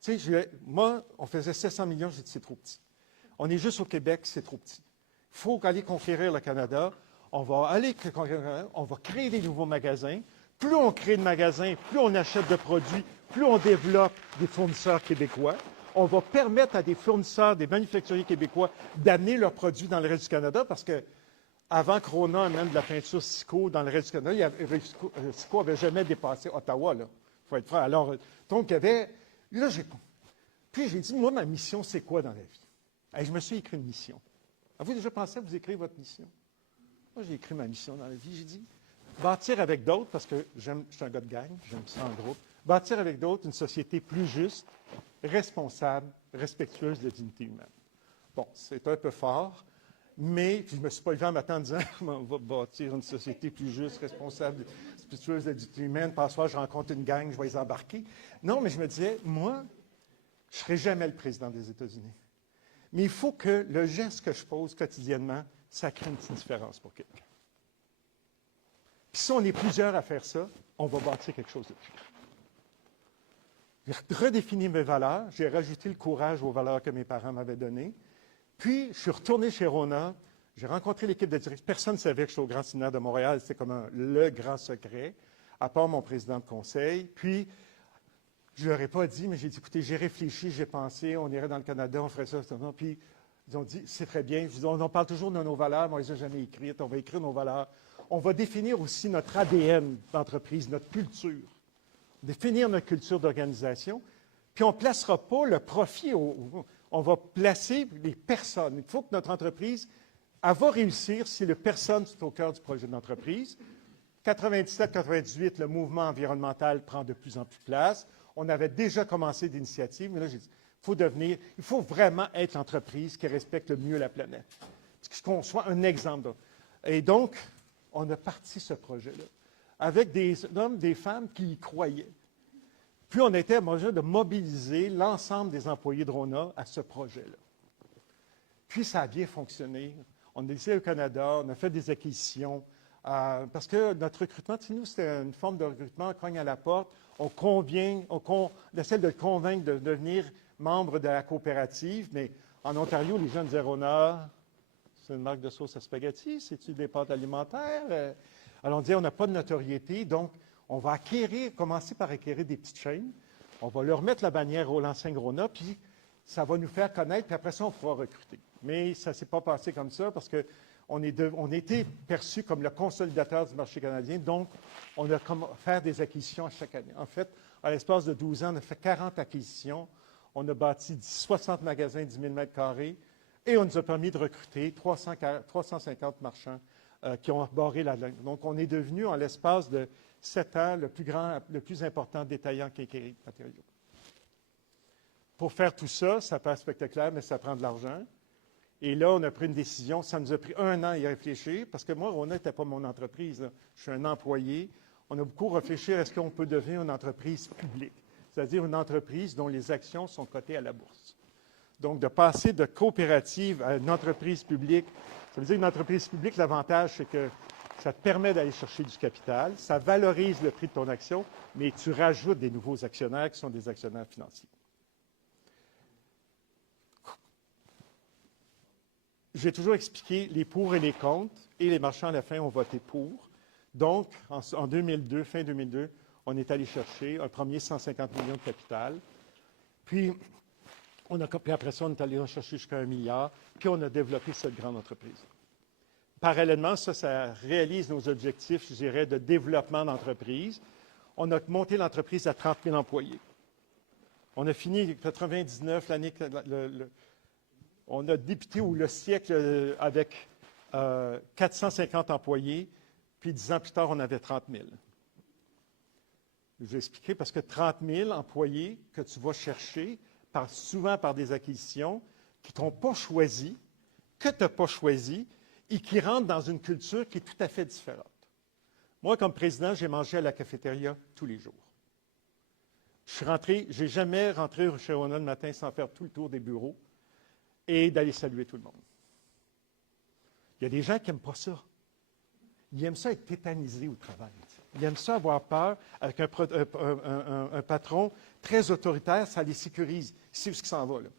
Tu sais, moi, on faisait 700 millions, j'ai dit c'est trop petit. On est juste au Québec, c'est trop petit. Il faut aller conquérir le Canada. On va aller conquérir le Canada, on va créer des nouveaux magasins. Plus on crée de magasins, plus on achète de produits, plus on développe des fournisseurs québécois. On va permettre à des fournisseurs, des manufacturiers québécois d'amener leurs produits dans le reste du Canada parce que avant que Rona amène de la peinture Sico dans le reste du Canada, Sico n'avait jamais dépassé Ottawa, là. Il faut être franc. Alors, donc, il y avait... Là, puis j'ai dit, moi, ma mission, c'est quoi dans la vie? Et je me suis écrit une mission. Avez-vous déjà pensé à vous écrire votre mission? Moi, j'ai écrit ma mission dans la vie. J'ai dit, bâtir avec d'autres, parce que je suis un gars de gang, j'aime ça en groupe, bâtir avec d'autres une société plus juste, responsable, respectueuse de la dignité humaine. Bon, c'est un peu fort, mais je ne me suis pas levé un matin en disant on va bâtir une société plus juste, responsable, respectueuse de la dignité humaine. Par soir, je rencontre une gang, je vais les embarquer. Non, mais je me disais, moi, je ne serai jamais le président des États-Unis. Mais il faut que le geste que je pose quotidiennement, ça crée une petite différence pour quelqu'un. Puis si on est plusieurs à faire ça, on va bâtir quelque chose de plus grand. J'ai redéfini mes valeurs, j'ai rajouté le courage aux valeurs que mes parents m'avaient données. Puis, je suis retourné chez Rona, j'ai rencontré l'équipe de direction. Personne ne savait que j'étais au Grand Séminaire de Montréal, c'était comme le grand secret, à part mon président de conseil. Puis, je ne leur ai pas dit, mais j'ai dit, écoutez, j'ai réfléchi, j'ai pensé, on irait dans le Canada, on ferait ça, ça. Puis, ils ont dit, c'est très bien. Je dis, on parle toujours de nos valeurs, mais on ne les a jamais écrites, on va écrire nos valeurs. On va définir aussi notre ADN d'entreprise, notre culture. Définir notre culture d'organisation, puis on ne placera pas le profit, on va placer les personnes. Il faut que notre entreprise, elle va réussir si les personnes sont au cœur du projet d'entreprise. 97-98, le mouvement environnemental prend de plus en plus place. On avait déjà commencé d'initiatives, mais là, j'ai dit, il faut vraiment être l'entreprise qui respecte le mieux la planète. Qu'on soit un exemple. Et donc, on a parti ce projet-là, avec des hommes, des femmes qui y croyaient. Puis on était en mesure de mobiliser l'ensemble des employés de Rona à ce projet-là. Puis ça a bien fonctionné. On est ici au Canada, on a fait des acquisitions, parce que notre recrutement, nous, c'était une forme de recrutement, on cogne à la porte, on essaie de le convaincre de devenir membre de la coopérative, mais en Ontario, les gens disaient Rona, c'est une marque de sauce à spaghetti, c'est-tu des pâtes alimentaires? Alors, on disait, on n'a pas de notoriété, donc on va commencer par acquérir des petites chaînes. On va leur mettre la bannière au l'enseigne Rona, puis ça va nous faire connaître, puis après ça, on pourra recruter. Mais ça ne s'est pas passé comme ça, parce qu'on était perçus comme le consolidateur du marché canadien, donc on a fait des acquisitions à chaque année. En fait, à l'espace de 12 ans, on a fait 40 acquisitions, on a bâti 60 magasins, 10 000 mètres carrés, et on nous a permis de recruter 350 marchands qui ont barré la ligne. Donc, on est devenu, en l'espace de 7 ans, le plus important détaillant quincaillerie de matériaux. Pour faire tout ça, ça paraît spectaculaire, mais ça prend de l'argent. Et là, on a pris une décision. Ça nous a pris 1 an à y réfléchir, parce que moi, Rona n'était pas mon entreprise, là. Je suis un employé. On a beaucoup réfléchi à est-ce qu'on peut devenir une entreprise publique, c'est-à-dire une entreprise dont les actions sont cotées à la bourse. Donc, de passer de coopérative à une entreprise publique, ça veut dire une entreprise publique, l'avantage, c'est que ça te permet d'aller chercher du capital, ça valorise le prix de ton action, mais tu rajoutes des nouveaux actionnaires qui sont des actionnaires financiers. J'ai toujours expliqué les pour et les contre, et les marchands à la fin ont voté pour. Donc, en 2002, fin 2002, on est allé chercher un premier 150 millions de capital. Puis après ça, on est allé en chercher jusqu'à 1 milliard, puis on a développé cette grande entreprise. Parallèlement, ça réalise nos objectifs, je dirais, de développement d'entreprise. On a monté l'entreprise à 30 000 employés. On a fini en 99, l'année... on a débuté le siècle avec 450 employés, puis 10 ans plus tard, on avait 30 000. Je vais expliquer, parce que 30 000 employés que tu vas chercher, souvent par des acquisitions, qui ne t'ont pas choisi, que tu n'as pas choisi, et qui rentrent dans une culture qui est tout à fait différente. Moi, comme président, j'ai mangé à la cafétéria tous les jours. Je n'ai jamais rentré chez Rona le matin sans faire tout le tour des bureaux et d'aller saluer tout le monde. Il y a des gens qui n'aiment pas ça. Ils aiment ça être tétanisés au travail. Ils aiment ça avoir peur avec un patron très autoritaire, ça les sécurise. C'est ce qui s'en va, là.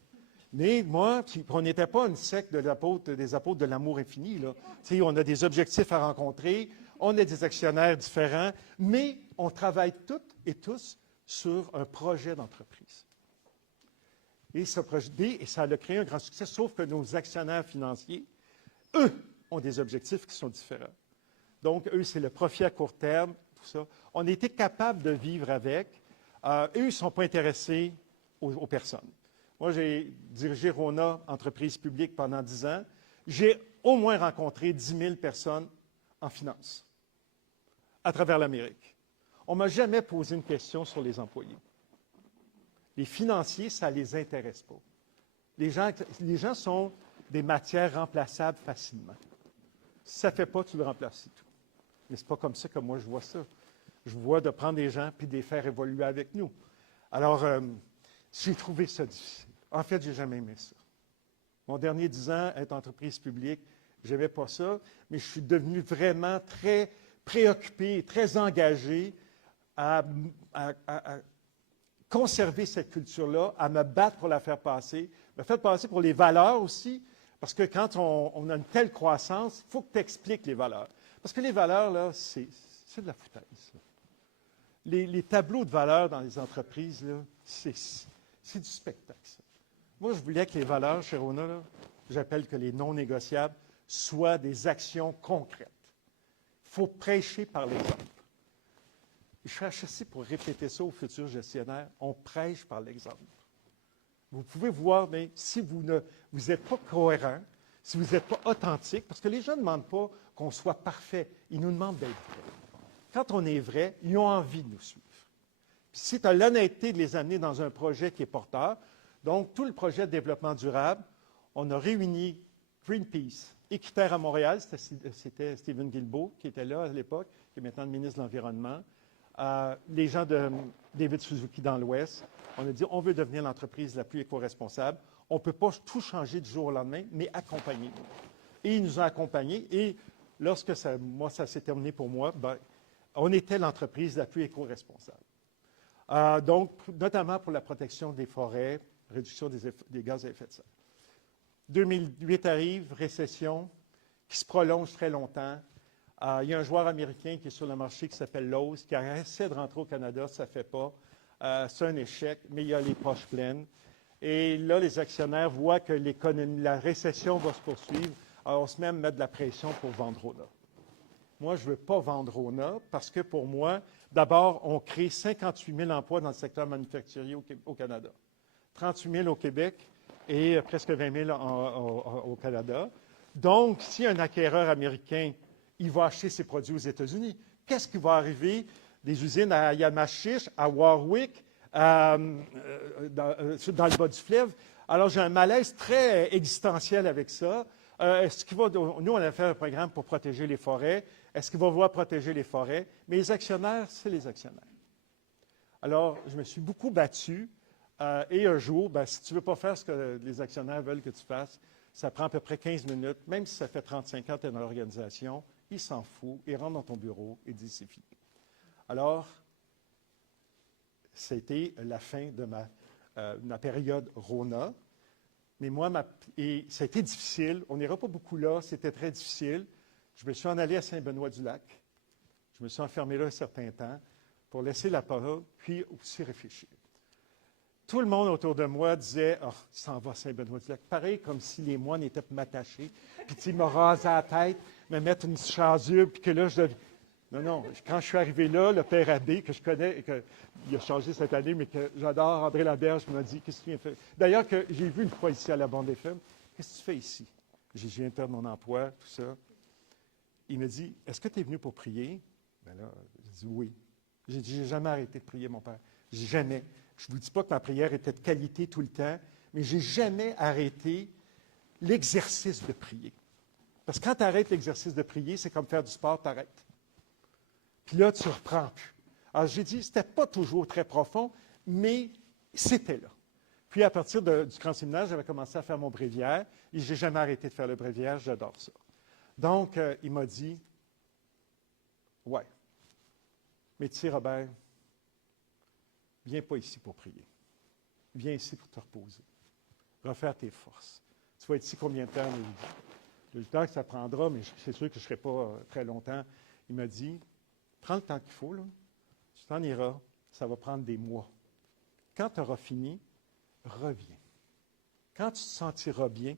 Mais moi, on n'était pas une secte des apôtres de l'amour infini, là. On a des objectifs à rencontrer, on a des actionnaires différents, mais on travaille toutes et tous sur un projet d'entreprise. Et ce projet, ça a créé un grand succès, sauf que nos actionnaires financiers, eux, ont des objectifs qui sont différents. Donc, eux, c'est le profit à court terme, tout ça. On a été capable de vivre avec. Eux, ils ne sont pas intéressés aux personnes. Moi, j'ai dirigé Rona, entreprise publique, pendant 10 ans. J'ai au moins rencontré 10 000 personnes en finance à travers l'Amérique. On ne m'a jamais posé une question sur les employés. Les financiers, ça ne les intéresse pas. Les gens sont des matières remplaçables facilement. Si ça ne fait pas, tu le remplaces, c'est tout. Mais ce n'est pas comme ça que moi je vois ça. Je vois de prendre des gens puis de les faire évoluer avec nous. Alors, j'ai trouvé ça difficile. En fait, je n'ai jamais aimé ça. Mon dernier 10 ans, être entreprise publique, je n'aimais pas ça, mais je suis devenu vraiment très préoccupé, très engagé à conserver cette culture-là, à me battre pour la faire passer, me faire passer pour les valeurs aussi, parce que quand on a une telle croissance, il faut que tu expliques les valeurs. Parce que les valeurs, là, c'est de la foutaise. Les tableaux de valeurs dans les entreprises, là, c'est du spectacle, ça. Moi, je voulais que les valeurs chez Rona, là, j'appelle que les non négociables, soient des actions concrètes. Il faut prêcher par l'exemple. Je suis HSC pour répéter ça aux futurs gestionnaires. On prêche par l'exemple. Vous pouvez voir, mais si vous n'êtes pas cohérent, si vous n'êtes pas authentique, parce que les gens ne demandent pas qu'on soit parfait, ils nous demandent d'être vrai. Quand on est vrai, ils ont envie de nous suivre. Puis si tu as l'honnêteté de les amener dans un projet qui est porteur, donc tout le projet de développement durable, on a réuni Greenpeace, Équiterre à Montréal, c'était Stephen Guilbeault qui était là à l'époque, qui est maintenant le ministre de l'Environnement, les gens de David Suzuki dans l'Ouest. On a dit, on veut devenir l'entreprise la plus éco-responsable. On ne peut pas tout changer du jour au lendemain, mais accompagner. Et ils nous ont accompagnés. Et lorsque ça s'est terminé pour moi, on était l'entreprise la plus éco-responsable. Donc, notamment pour la protection des forêts, réduction des gaz à effet de serre. 2008 arrive, récession, qui se prolonge très longtemps. Il y a un joueur américain qui est sur le marché qui s'appelle Lowe's, qui a essayé de rentrer au Canada, ça ne fait pas. C'est un échec, mais il y a les poches pleines. Et là, les actionnaires voient que la récession va se poursuivre. Alors, on se met à mettre de la pression pour vendre Rona. Moi, je ne veux pas vendre Rona parce que pour moi, d'abord, on crée 58 000 emplois dans le secteur manufacturier au Canada. 38 000 au Québec et presque 20 000 au Canada. Donc, si un acquéreur américain, il va acheter ses produits aux États-Unis, qu'est-ce qui va arriver? Des usines à Yamachiche, à Warwick, dans le bas du fleuve. Alors, j'ai un malaise très existentiel avec ça. Nous, on a fait un programme pour protéger les forêts. Est-ce qu'il va vouloir protéger les forêts? Mais les actionnaires, c'est les actionnaires. Alors, je me suis beaucoup battu. Et un jour, si tu ne veux pas faire ce que les actionnaires veulent que tu fasses, ça prend à peu près 15 minutes. Même si ça fait 35 ans que tu es dans l'organisation, il s'en fout, il rentre dans ton bureau et dit c'est fini. Alors, c'était la fin de ma période Rona. Mais moi, et ça a été difficile. On n'ira pas beaucoup là. C'était très difficile. Je me suis en allé à Saint-Benoît-du-Lac. Je me suis enfermé là un certain temps pour laisser la parole, puis aussi réfléchir. Tout le monde autour de moi disait « Ah, tu s'en vas à Saint-Benoît-du-Lac ». Pareil comme si les moines étaient pour m'attacher, puis tu me raser la tête, me mettre une chasure, puis que là, je devais... Non. Quand je suis arrivé là, le père Abbé, que je connais, et qu'il a changé cette année, mais que j'adore, André Laberge, m'a dit « Qu'est-ce que tu viens faire ?» D'ailleurs, que j'ai vu une fois ici à la Bande FM. « Qu'est-ce que tu fais ici? » J'ai dit « Je viens de perdre mon emploi, tout ça. » Il me dit « Est-ce que tu es venu pour prier? » Bien là, j'ai dit « Oui. » J'ai dit « J'ai jamais arrêté de prier, mon père. Jamais. Je ne vous dis pas que ma prière était de qualité tout le temps, mais je n'ai jamais arrêté l'exercice de prier. Parce que quand tu arrêtes l'exercice de prier, c'est comme faire du sport, tu arrêtes. Puis là, tu ne reprends plus. Alors, j'ai dit, ce n'était pas toujours très profond, mais c'était là. Puis, à partir du grand séminaire, j'avais commencé à faire mon bréviaire, et je n'ai jamais arrêté de faire le bréviaire, j'adore ça. Donc, il m'a dit, ouais, mais tu sais, Robert, viens pas ici pour prier. Viens ici pour te reposer. Refaire tes forces. Tu vas être ici combien de temps? Le temps que ça prendra, mais c'est sûr que je ne serai pas très longtemps. Il m'a dit, prends le temps qu'il faut, là. Tu t'en iras. Ça va prendre des mois. Quand tu auras fini, reviens. Quand tu te sentiras bien,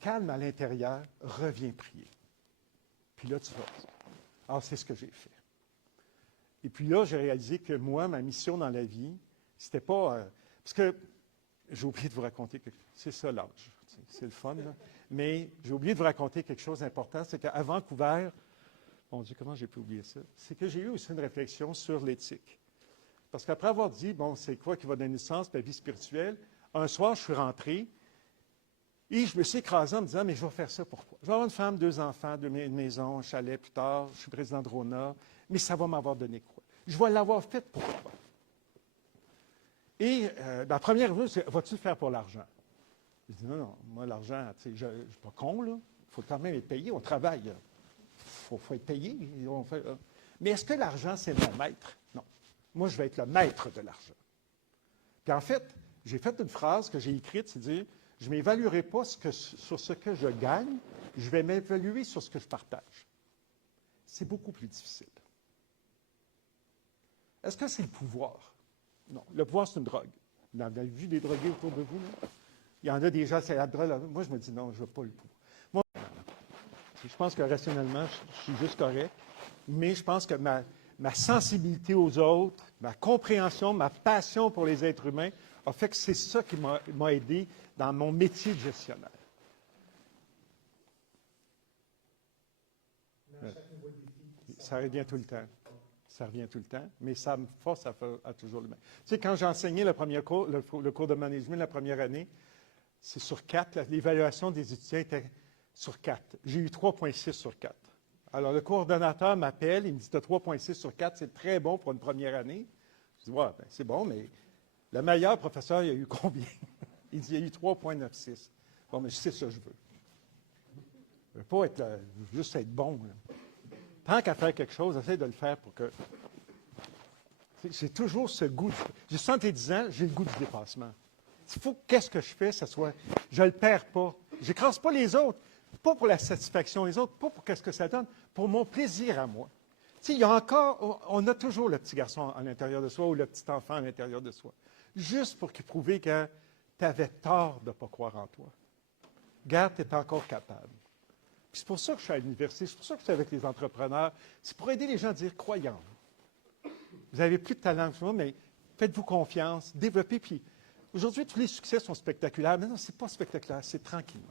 calme à l'intérieur, reviens prier. Puis là, tu vas. Alors, c'est ce que j'ai fait. Et puis là, j'ai réalisé que moi, ma mission dans la vie, c'était pas... parce que j'ai oublié de vous raconter quelque chose. C'est ça l'âge. C'est le fun, là. Mais j'ai oublié de vous raconter quelque chose d'important. C'est qu'à Vancouver, mon Dieu, comment j'ai pu oublier ça? C'est que j'ai eu aussi une réflexion sur l'éthique. Parce qu'après avoir dit, bon, c'est quoi qui va donner sens à la vie spirituelle, un soir, je suis rentré et je me suis écrasé en me disant, mais je vais faire ça pourquoi? Je vais avoir une femme, 2 enfants, une maison, un chalet plus tard, je suis président de Rona, mais ça va m'avoir donné quoi? Je vais l'avoir fait pourquoi? Et la première chose, c'est, vas-tu le faire pour l'argent? Je dis, non, moi, l'argent, tu sais, je ne suis pas con, là. Il faut quand même être payé, on travaille. Il faut être payé. Mais est-ce que l'argent, c'est mon maître? Non. Moi, je vais être le maître de l'argent. Puis en fait, j'ai fait une phrase que j'ai écrite, c'est dire, je ne m'évaluerai pas sur ce que je gagne, je vais m'évaluer sur ce que je partage. C'est beaucoup plus difficile. Est-ce que c'est le pouvoir? Non. Le pouvoir, c'est une drogue. Vous avez vu des drogués autour de vous, là? Il y en a des gens, c'est la drogue. Moi, je me dis, non, je ne veux pas le pouvoir. Moi, je pense que rationnellement, je suis juste correct, mais je pense que ma sensibilité aux autres, ma compréhension, ma passion pour les êtres humains a fait que c'est ça qui m'a aidé dans mon métier de gestionnaire. Ça revient tout le temps. Ça revient tout le temps, mais ça me force à faire toujours le même. Tu sais, quand j'ai enseigné le premier cours, le cours de management la première année, c'est sur 4. L'évaluation des étudiants était sur 4. J'ai eu 3,6 sur 4. Alors, le coordonnateur m'appelle, il me dit, tu as 3,6 sur 4, c'est très bon pour une première année. Je dis, ouais, ben, c'est bon, mais le meilleur professeur, il a eu combien? Il dit, il a eu 3,96. Bon, mais c'est ça que je veux. Je ne veux pas être juste être bon. Là. Tant qu'à faire quelque chose, essaye de le faire pour que... J'ai toujours ce goût. J'ai 70 ans, j'ai le goût du dépassement. Il faut que qu'est-ce que je fais, ça soit... Je ne le perds pas. Je n'écrase pas les autres. Pas pour la satisfaction des autres, pas pour qu'est-ce que ça donne, pour mon plaisir à moi. Tu sais, il y a encore... On a toujours le petit garçon à l'intérieur de soi ou le petit enfant à l'intérieur de soi. Juste pour prouver que tu avais tort de ne pas croire en toi. Garde, tu es encore capable. Puis c'est pour ça que je suis à l'université, c'est pour ça que je suis avec les entrepreneurs. C'est pour aider les gens à dire, croyant. Vous n'avez plus de talent que moi, mais faites-vous confiance, développez. Puis aujourd'hui, tous les succès sont spectaculaires. Mais non, ce n'est pas spectaculaire, c'est tranquillement.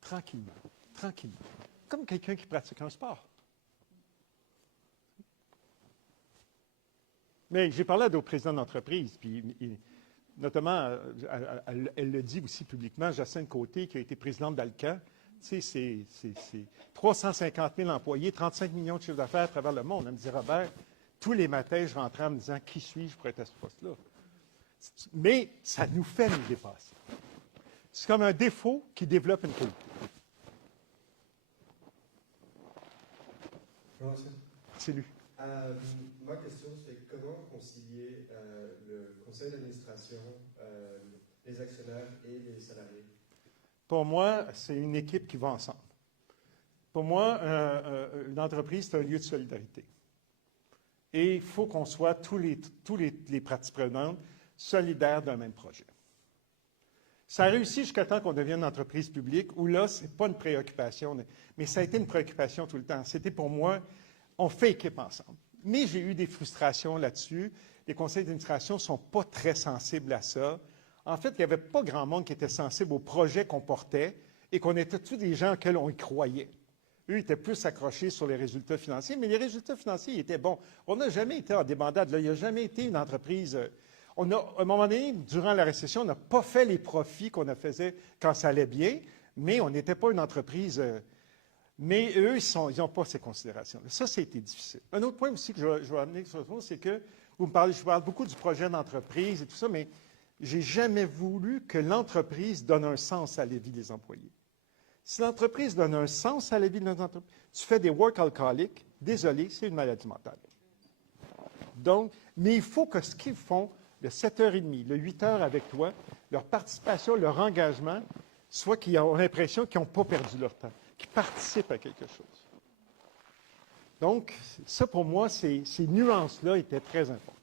Tranquillement. Tranquillement. Comme quelqu'un qui pratique un sport. Mais j'ai parlé à d'autres présidents d'entreprise, puis notamment, elle le dit aussi publiquement, Jacinthe Côté, qui a été présidente d'Alcan. Tu sais, c'est 350 000 employés, 35 millions de chiffres d'affaires à travers le monde. Elle me dit, Robert, tous les matins, je rentrais en me disant, qui suis-je pour être à ce poste-là? Mais ça nous fait nous dépasser. C'est comme un défaut qui développe une qualité. C'est lui. Ma question, c'est comment concilier le conseil d'administration, les actionnaires et les salariés? Pour moi, c'est une équipe qui va ensemble. Pour moi, une entreprise, c'est un lieu de solidarité. Et il faut qu'on soit tous les parties prenantes solidaires d'un même projet. Ça a réussi jusqu'à temps qu'on devienne une entreprise publique, où là, ce n'est pas une préoccupation, mais ça a été une préoccupation tout le temps. C'était pour moi, on fait équipe ensemble. Mais j'ai eu des frustrations là-dessus. Les conseils d'administration ne sont pas très sensibles à ça. En fait, il n'y avait pas grand monde qui était sensible au projet qu'on portait et qu'on était tous des gens auxquels on y croyait. Eux étaient plus accrochés sur les résultats financiers, mais les résultats financiers étaient bons. On n'a jamais été en débandade. Là. Il n'y a jamais été une entreprise... à un moment donné, durant la récession, on n'a pas fait les profits qu'on faisait quand ça allait bien, mais on n'était pas une entreprise... mais eux, ils n'ont pas ces considérations-là. Ça, c'était difficile. Un autre point aussi que je vais amener sur ce, c'est que je parle beaucoup du projet d'entreprise et tout ça, mais je n'ai jamais voulu que l'entreprise donne un sens à la vie des employés. Si l'entreprise donne un sens à la vie de notre entreprise, tu fais des work alcooliques, désolé, c'est une maladie mentale. Donc, mais il faut que ce qu'ils font, le 7h30, le 8h avec toi, leur participation, leur engagement, soit qu'ils ont l'impression qu'ils n'ont pas perdu leur temps, qu'ils participent à quelque chose. Donc, ça pour moi, ces nuances-là étaient très importantes.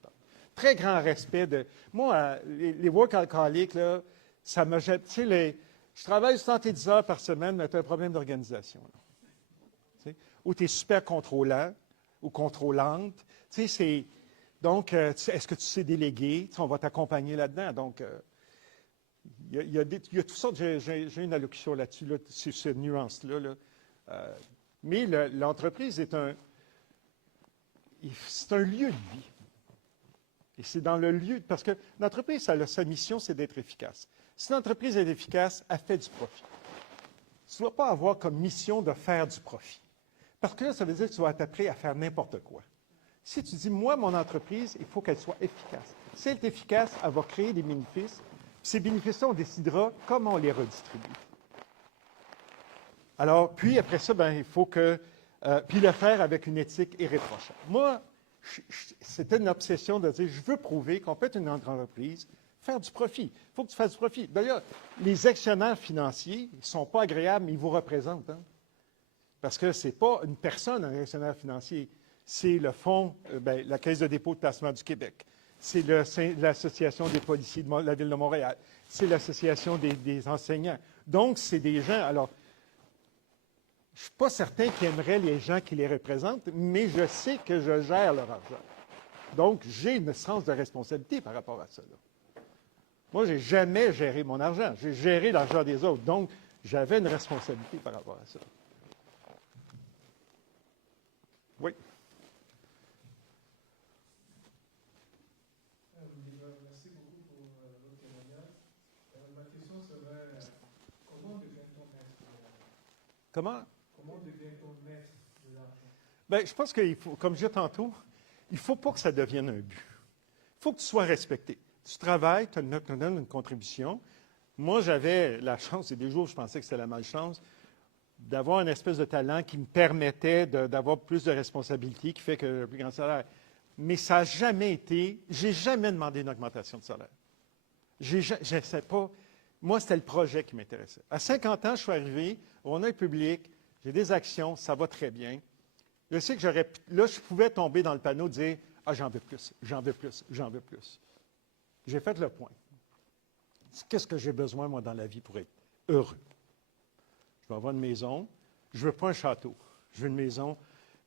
Très grand respect de... Moi, les work alcooliques, là, ça me jette... Tu sais, Je travaille 70 heures par semaine, mais tu as un problème d'organisation. Ou tu es super contrôlant ou contrôlante. Donc, est-ce que tu sais déléguer? On va t'accompagner là-dedans. Donc, il y a toutes sortes. J'ai une allocution là-dessus, là, sur cette nuance-là. Là. Mais l'entreprise c'est un lieu de vie. Et c'est dans le lieu, parce que l'entreprise, sa mission, c'est d'être efficace. Si l'entreprise est efficace, elle fait du profit. Tu ne dois pas avoir comme mission de faire du profit. Parce que là, ça veut dire que tu vas être prêt à faire n'importe quoi. Si tu dis, moi, mon entreprise, il faut qu'elle soit efficace. Si elle est efficace, elle va créer des bénéfices. Ces bénéfices-là, on décidera comment on les redistribue. Alors, puis après ça, il faut que... puis le faire avec une éthique irréprochable. Moi, c'était une obsession de dire, je veux prouver qu'on peut être une entreprise, faire du profit. Il faut que tu fasses du profit. D'ailleurs, les actionnaires financiers ne sont pas agréables, mais ils vous représentent. Hein? Parce que ce n'est pas une personne, un actionnaire financier. C'est le fonds, la Caisse de dépôt de placement du Québec. C'est l'Association des policiers de la Ville de Montréal. C'est l'Association des enseignants. Donc, c'est des gens... Alors, je ne suis pas certain qu'ils aimeraient les gens qui les représentent, mais je sais que je gère leur argent. Donc, j'ai une sens de responsabilité par rapport à ça. Là. Moi, je n'ai jamais géré mon argent. J'ai géré l'argent des autres. Donc, j'avais une responsabilité par rapport à ça. Oui. Merci beaucoup pour votre témoignage. Ma question serait, comment devient-on maître de l'argent? Comment devient-on maître de l'argent? Je pense qu'il faut, comme je disais tantôt, il ne faut pas que ça devienne un but. Il faut que tu sois respecté. Tu travailles, tu donnes une contribution. Moi, j'avais la chance, et des jours où je pensais que c'était la malchance, d'avoir une espèce de talent qui me permettait d'avoir plus de responsabilités, qui fait que j'ai un plus grand salaire. Mais ça n'a jamais été... J'ai jamais demandé une augmentation de salaire. Je ne sais pas... Moi, c'était le projet qui m'intéressait. À 50 ans, je suis arrivé, on a un public, j'ai des actions, ça va très bien. Je sais que là, je pouvais tomber dans le panneau et dire « Ah, j'en veux plus, j'en veux plus, j'en veux plus. » J'ai fait le point. Qu'est-ce que j'ai besoin, moi, dans la vie pour être heureux? Je veux avoir une maison. Je ne veux pas un château. Je veux une maison.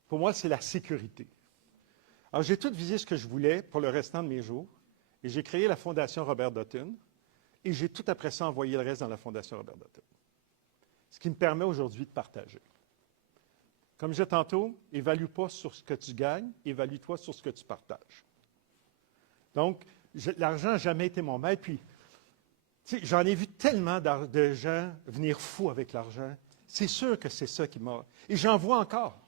Pour moi, c'est la sécurité. Alors, j'ai tout visé ce que je voulais pour le restant de mes jours. Et j'ai créé la Fondation Robert Dutton. Et j'ai tout après ça envoyé le reste dans la Fondation Robert Dutton. Ce qui me permet aujourd'hui de partager. Comme je disais tantôt, évalue pas sur ce que tu gagnes, évalue-toi sur ce que tu partages. Donc, l'argent n'a jamais été mon maître. Puis, j'en ai vu tellement de gens venir fous avec l'argent. C'est sûr que c'est ça qui m'a... Et j'en vois encore.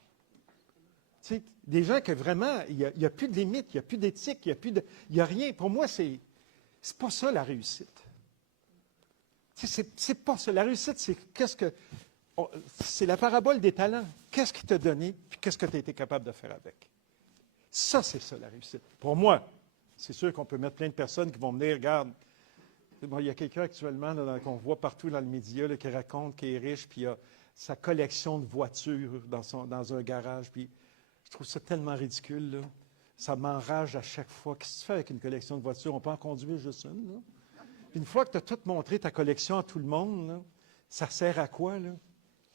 Des gens que vraiment, il n'y a plus de limite, il n'y a plus d'éthique, il n'y a rien. Pour moi, c'est pas ça la réussite. C'est pas ça. La réussite, c'est la parabole des talents. Qu'est-ce qui t'a donné, puis qu'est-ce que tu as été capable de faire avec? Ça, c'est ça la réussite. Pour moi, c'est sûr qu'on peut mettre plein de personnes qui vont me dire, regarde, bon, il y a quelqu'un actuellement qu'on voit partout dans le média là, qui raconte qu'il est riche, puis il a sa collection de voitures dans un garage, puis je trouve ça tellement ridicule. Là. Ça m'enrage à chaque fois. Qu'est-ce que tu fais avec une collection de voitures? On peut en conduire juste une. Là. Puis une fois que tu as tout montré ta collection à tout le monde, là, ça sert à quoi? Là?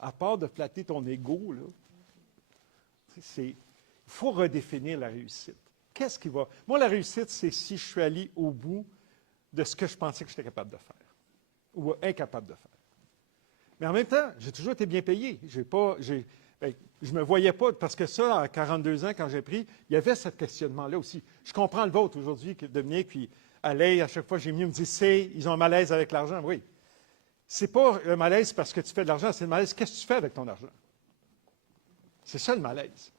À part de flatter ton ego. Là. Il faut redéfinir la réussite. Qu'est-ce qui va... Moi, la réussite, c'est si je suis allé au bout de ce que je pensais que j'étais capable de faire ou incapable de faire. Mais en même temps, j'ai toujours été bien payé. Je ne me voyais pas, parce que ça, à 42 ans, quand j'ai pris, il y avait ce questionnement-là aussi. Je comprends le vôtre aujourd'hui, Dominique, puis Alain, à chaque fois, j'ai mieux me dit, ils ont un malaise avec l'argent. Oui. C'est pas un malaise parce que tu fais de l'argent, c'est le malaise, qu'est-ce que tu fais avec ton argent? C'est ça le malaise.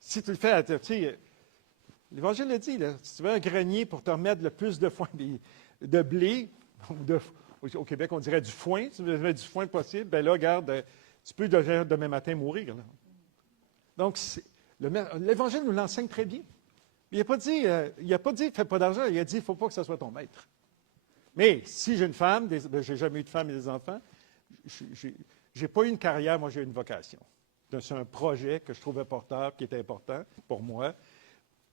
Si tu le fais, tu sais, l'Évangile le dit, là, si tu veux un grenier pour te remettre le plus de blé, au Québec, on dirait du foin, si tu veux mettre du foin possible, bien là, regarde, tu peux demain matin mourir. Là. Donc, l'Évangile nous l'enseigne très bien. Il n'a pas dit, fais pas d'argent, il a dit, il ne faut pas que ce soit ton maître. Mais si j'ai une femme, je n'ai jamais eu de femme et des enfants, je n'ai pas eu une carrière, moi j'ai eu une vocation. C'est un projet que je trouvais porteur, qui était important pour moi.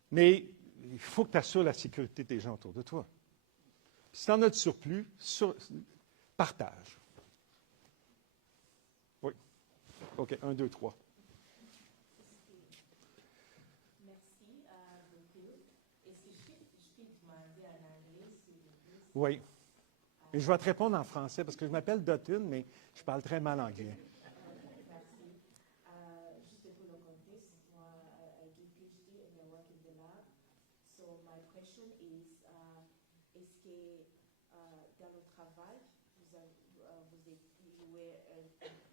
Mais il faut que tu assures la sécurité des gens autour de toi. Si tu en as du surplus, partage. OK, 1, 2, 3. Merci beaucoup. Est-ce que je peux demander en anglais, s'il vous plaît? Oui. Et je vais te répondre en français parce que je m'appelle Dotun, mais je parle très mal anglais. Merci. Juste pour le contexte, moi, I do PhD and I work in the lab. So my question is, est-ce que dans le travail, vous êtes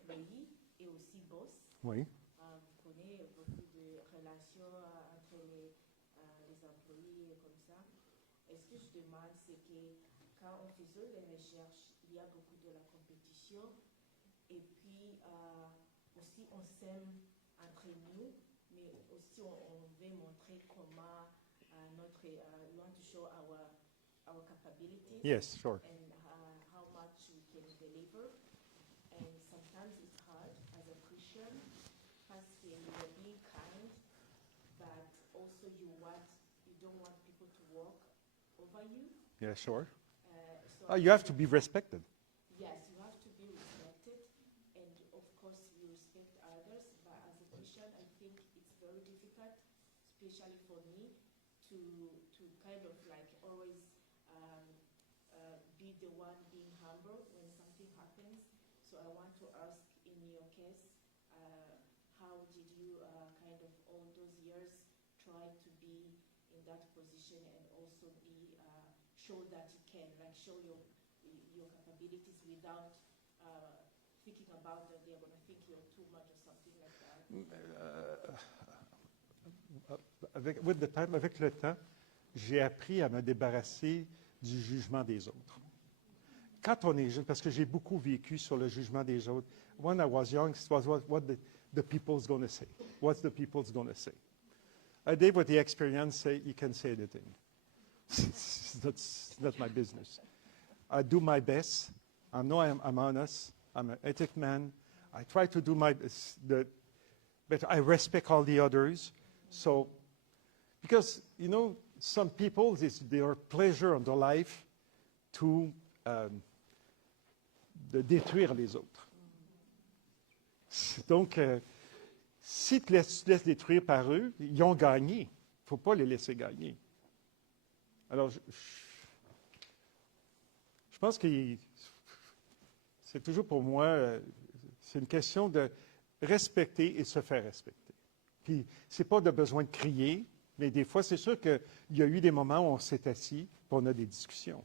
employé et aussi boss? Oui. Vous connaissez beaucoup de relations entre les employés comme ça. Est-ce que je demande, c'est que quand on faisait les recherches, il y a beaucoup de la compétition et puis aussi on s'aime entre nous, mais aussi on veut montrer comment we want to show our capabilities. Yes, sure. And how much we can deliver. And sometimes it's hard as a Christian parce que you're being kind, but also you don't want people to walk over you. Yeah, sure. So You have to be respected. yes, you have to be respected, and of course you respect others. But as a Christian, I think it's very difficult, especially for me, to kind of like always be the one being humble when something happens. So I want to ask, in your case, how did you kind of all those years try to be in that position and also be show that you can, like show your capabilities without thinking about that they're going to think you're too much or something like that? Avec le temps, j'ai appris à me débarrasser du jugement des autres. Quand on est jeune, parce que j'ai beaucoup vécu sur le jugement des autres. When I was young, it was what the people's going to say. What's the people's going to say? I did with the experience, say, you can say anything. It's not my business. I do my best. I know I'm honest. I'm an ethic man. I try to do my best, but I respect all the others. So, because, you know, some people, it's their pleasure in their life to de détruire les autres. Donc, si tu te laisses détruire par eux, ils ont gagné. Il ne faut pas les laisser gagner. Alors, je pense que c'est toujours pour moi, c'est une question de respecter et se faire respecter. Puis, ce n'est pas de besoin de crier, mais des fois, c'est sûr qu'il y a eu des moments où on s'est assis et on a des discussions.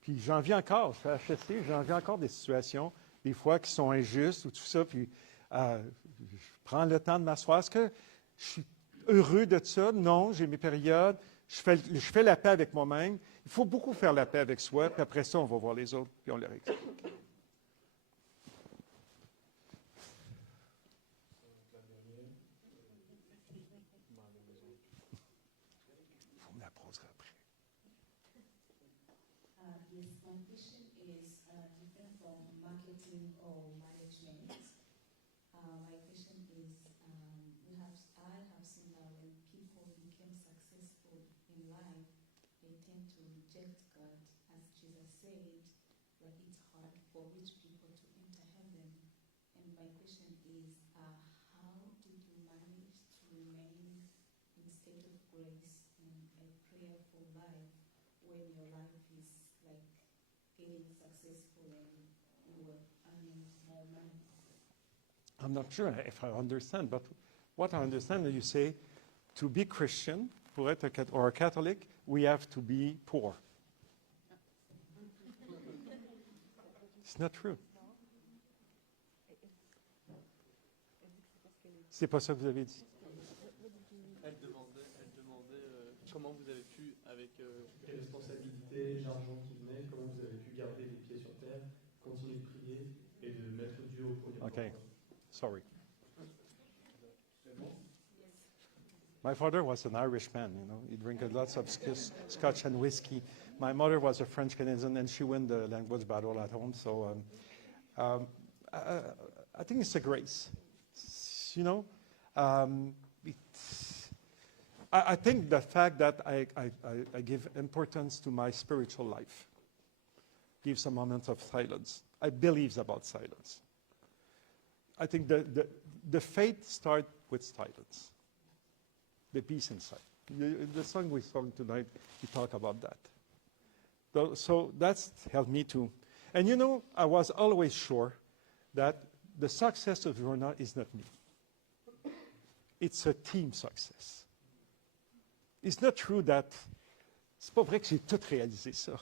Puis j'en vis encore, je fais HSC, j'en vis encore des situations, des fois qui sont injustes ou tout ça, puis je prends le temps de m'asseoir. Est-ce que je suis heureux de ça? Non, j'ai mes périodes, je fais la paix avec moi-même. Il faut beaucoup faire la paix avec soi, puis après ça, on va voir les autres, puis on leur explique. Vous me la poserez après. Yes, my question is different from marketing or management. My question is, I have seen that when people become successful in life, they tend to reject God, as Jesus said, that it's hard for rich people to enter heaven. And my question is, how did you manage to remain in state of grace and a prayerful life when your life is like getting successful and you were earning more money? I'm not sure if I understand, but what I understand is you say, to be Christian, pour être or a Catholic, we have to be poor. It's not true. C'est pas ça que vous avez dit. Elle demandait comment vous avez pu, avec les responsabilités, l'argent qui venait, comment vous avez pu garder les pieds sur terre, continuer de prier et de mettre Dieu au premier plan. Okay, sorry. My father was an Irishman, you know. He drank lots of scotch and whiskey. My mother was a French Canadian, and she won the language battle at home. So I think it's a grace, you know. I think the fact that I give importance to my spiritual life gives a moment of silence. I believe about silence. I think the faith starts with silence, the peace inside. The song we sang tonight, we talk about that. So that's helped me to. And you know, I was always sure that the success of Verona is not me. It's a team success. It's not true that c'est pas vrai que j'ai tout réalisé ça.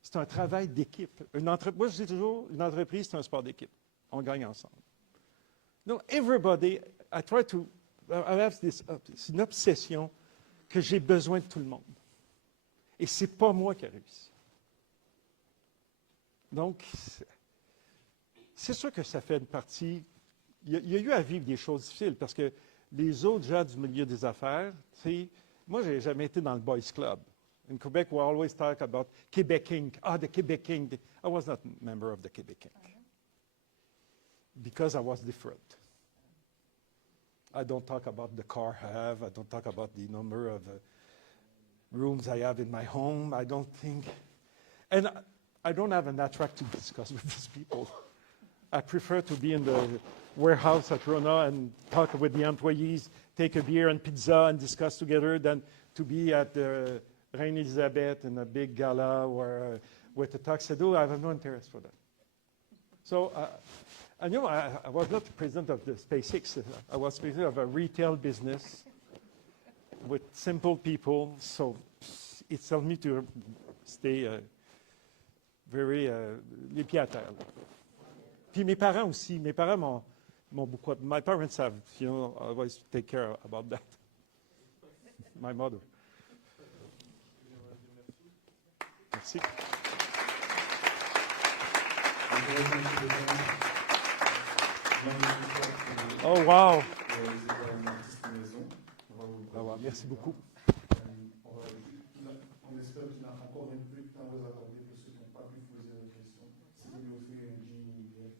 C'est un travail d'équipe. Moi, je dis toujours, une entreprise, c'est un sport d'équipe. On gagne ensemble. No, everybody, I have this, c'est une obsession que j'ai besoin de tout le monde. Et c'est pas moi qui ai réussi. Donc, c'est sûr que ça fait une partie. Il y a eu à vivre des choses difficiles parce que les autres gens du milieu des affaires, tu sais, moi, je n'ai jamais été dans le Boys Club. In Quebec, we always talk about Quebec Inc. The Quebec Inc. I was not a member of the Quebec Inc. Because I was different. I don't talk about the car I have. I don't talk about the number of rooms I have in my home. I don't think. And I don't have an attract to discuss with these people. I prefer to be in the warehouse at Rona and talk with the employees, take a beer and pizza and discuss together than to be at the Reine Elizabeth in a big gala or with a tuxedo. I have no interest for that. So, and you know, I was not the president of the SpaceX. I was president of a retail business with simple people. So it helped me to stay very les pieds à terre. Puis mes parents aussi. Mes parents m'ont beaucoup. My parents have, you know, always take care about that. My mother. Merci. Oh, wow. Merci beaucoup. On espère qu'il a encore un peu de temps à vous accorder pour ceux qui n'ont pas pu poser la question. Si vous lui offrez un jean ou une bière,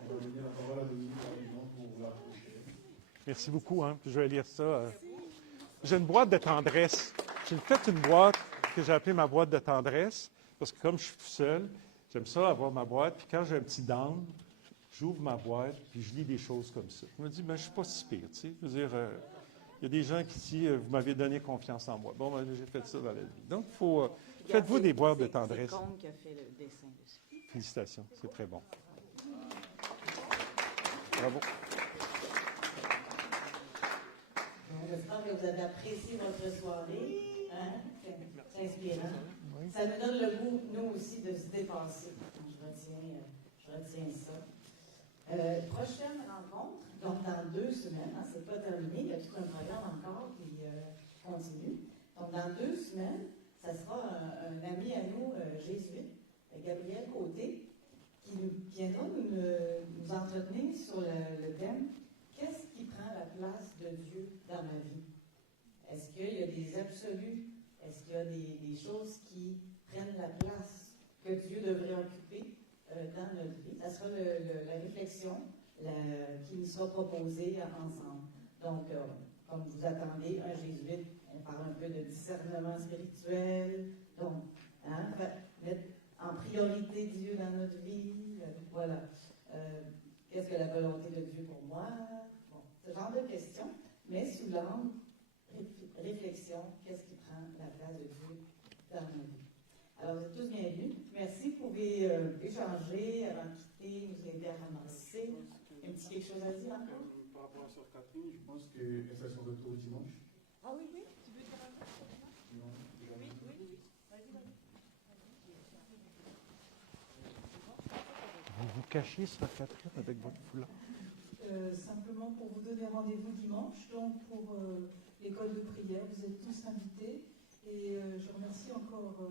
on va donner la parole à Dominique rapidement pour la prochaine. Merci beaucoup. Hein. Je vais lire ça. J'ai une boîte de tendresse. J'ai fait une boîte que j'ai appelée ma boîte de tendresse parce que comme je suis tout seul, j'aime ça avoir ma boîte. Puis quand j'ai un petit down, j'ouvre ma boîte puis je lis des choses comme ça. Je me dis, ben, je ne suis pas si pire. Tu sais? Je veux dire, il y a des gens qui disent, vous m'avez donné confiance en moi. Bon, ben, j'ai fait ça dans la vie. Donc, faites-vous des boîtes de tendresse. C'est Combe qui a fait le dessin dessus. Félicitations, c'est très bon. Bravo. J'espère que vous avez apprécié votre soirée. Hein? C'est inspirant. Oui. Ça nous donne le goût, nous aussi, de se dépasser. Je retiens ça. Prochaine rencontre, donc dans 2 semaines, hein, c'est pas terminé, il y a tout un programme encore qui continue. Donc dans 2 semaines, ça sera un ami à nous, jésuite, Gabriel Côté, qui viendra nous entretenir sur le thème « Qu'est-ce qui prend la place de Dieu dans ma vie? » Est-ce qu'il y a des absolus? Est-ce qu'il y a des choses qui prennent la place que Dieu devrait occuper dans notre vie? Ça sera la réflexion qui nous sera proposée ensemble. Donc, comme vous attendez, un jésuite, on parle un peu de discernement spirituel. Donc, hein, mettre en priorité Dieu dans notre vie. Voilà. Qu'est-ce que la volonté de Dieu pour moi? Bon, ce genre de questions, mais sous l'angle réflexion, qu'est-ce qui prend la place de Dieu dans nos vies? Alors, vous êtes tous bienvenus. Merci. Vous pouvez échanger avant de quitter, nous aider à ramasser. Un petit quelque chose à dire encore? Par rapport à Sœur Catherine, je pense qu'elle fait son retour dimanche. Ah oui, oui. Tu veux dire un mot sur dimanche? Non, oui. Vas-y. Vous vous cachez, Sœur Catherine, avec votre foulard? Simplement pour vous donner rendez-vous dimanche, donc pour l'école de prière, vous êtes tous invités. Et je remercie encore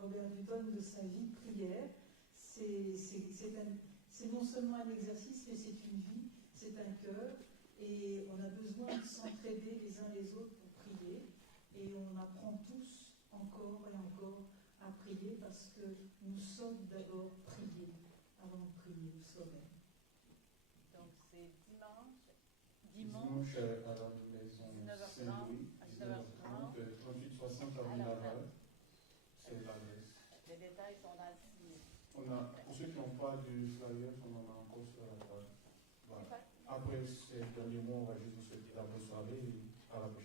Robert Dutton de sa vie de prière. C'est non seulement un exercice, mais c'est une vie, c'est un cœur. Et on a besoin de s'entraider les uns les autres pour prier. Et on apprend tous encore et encore à prier parce que nous sommes d'abord priés avant de prier, vous saurez. Donc c'est dimanche à la maison 19h30 Saint-Louis, à 19h30. 3860 avenue Laval. C'est l'adresse. Les détails sont dans le signé. On a ceux qui n'ont pas du flyer, on en a encore sur la table. Voilà. Super. Après ces derniers mois, on va juste vous souhaiter la bonne soirée et à la prochaine.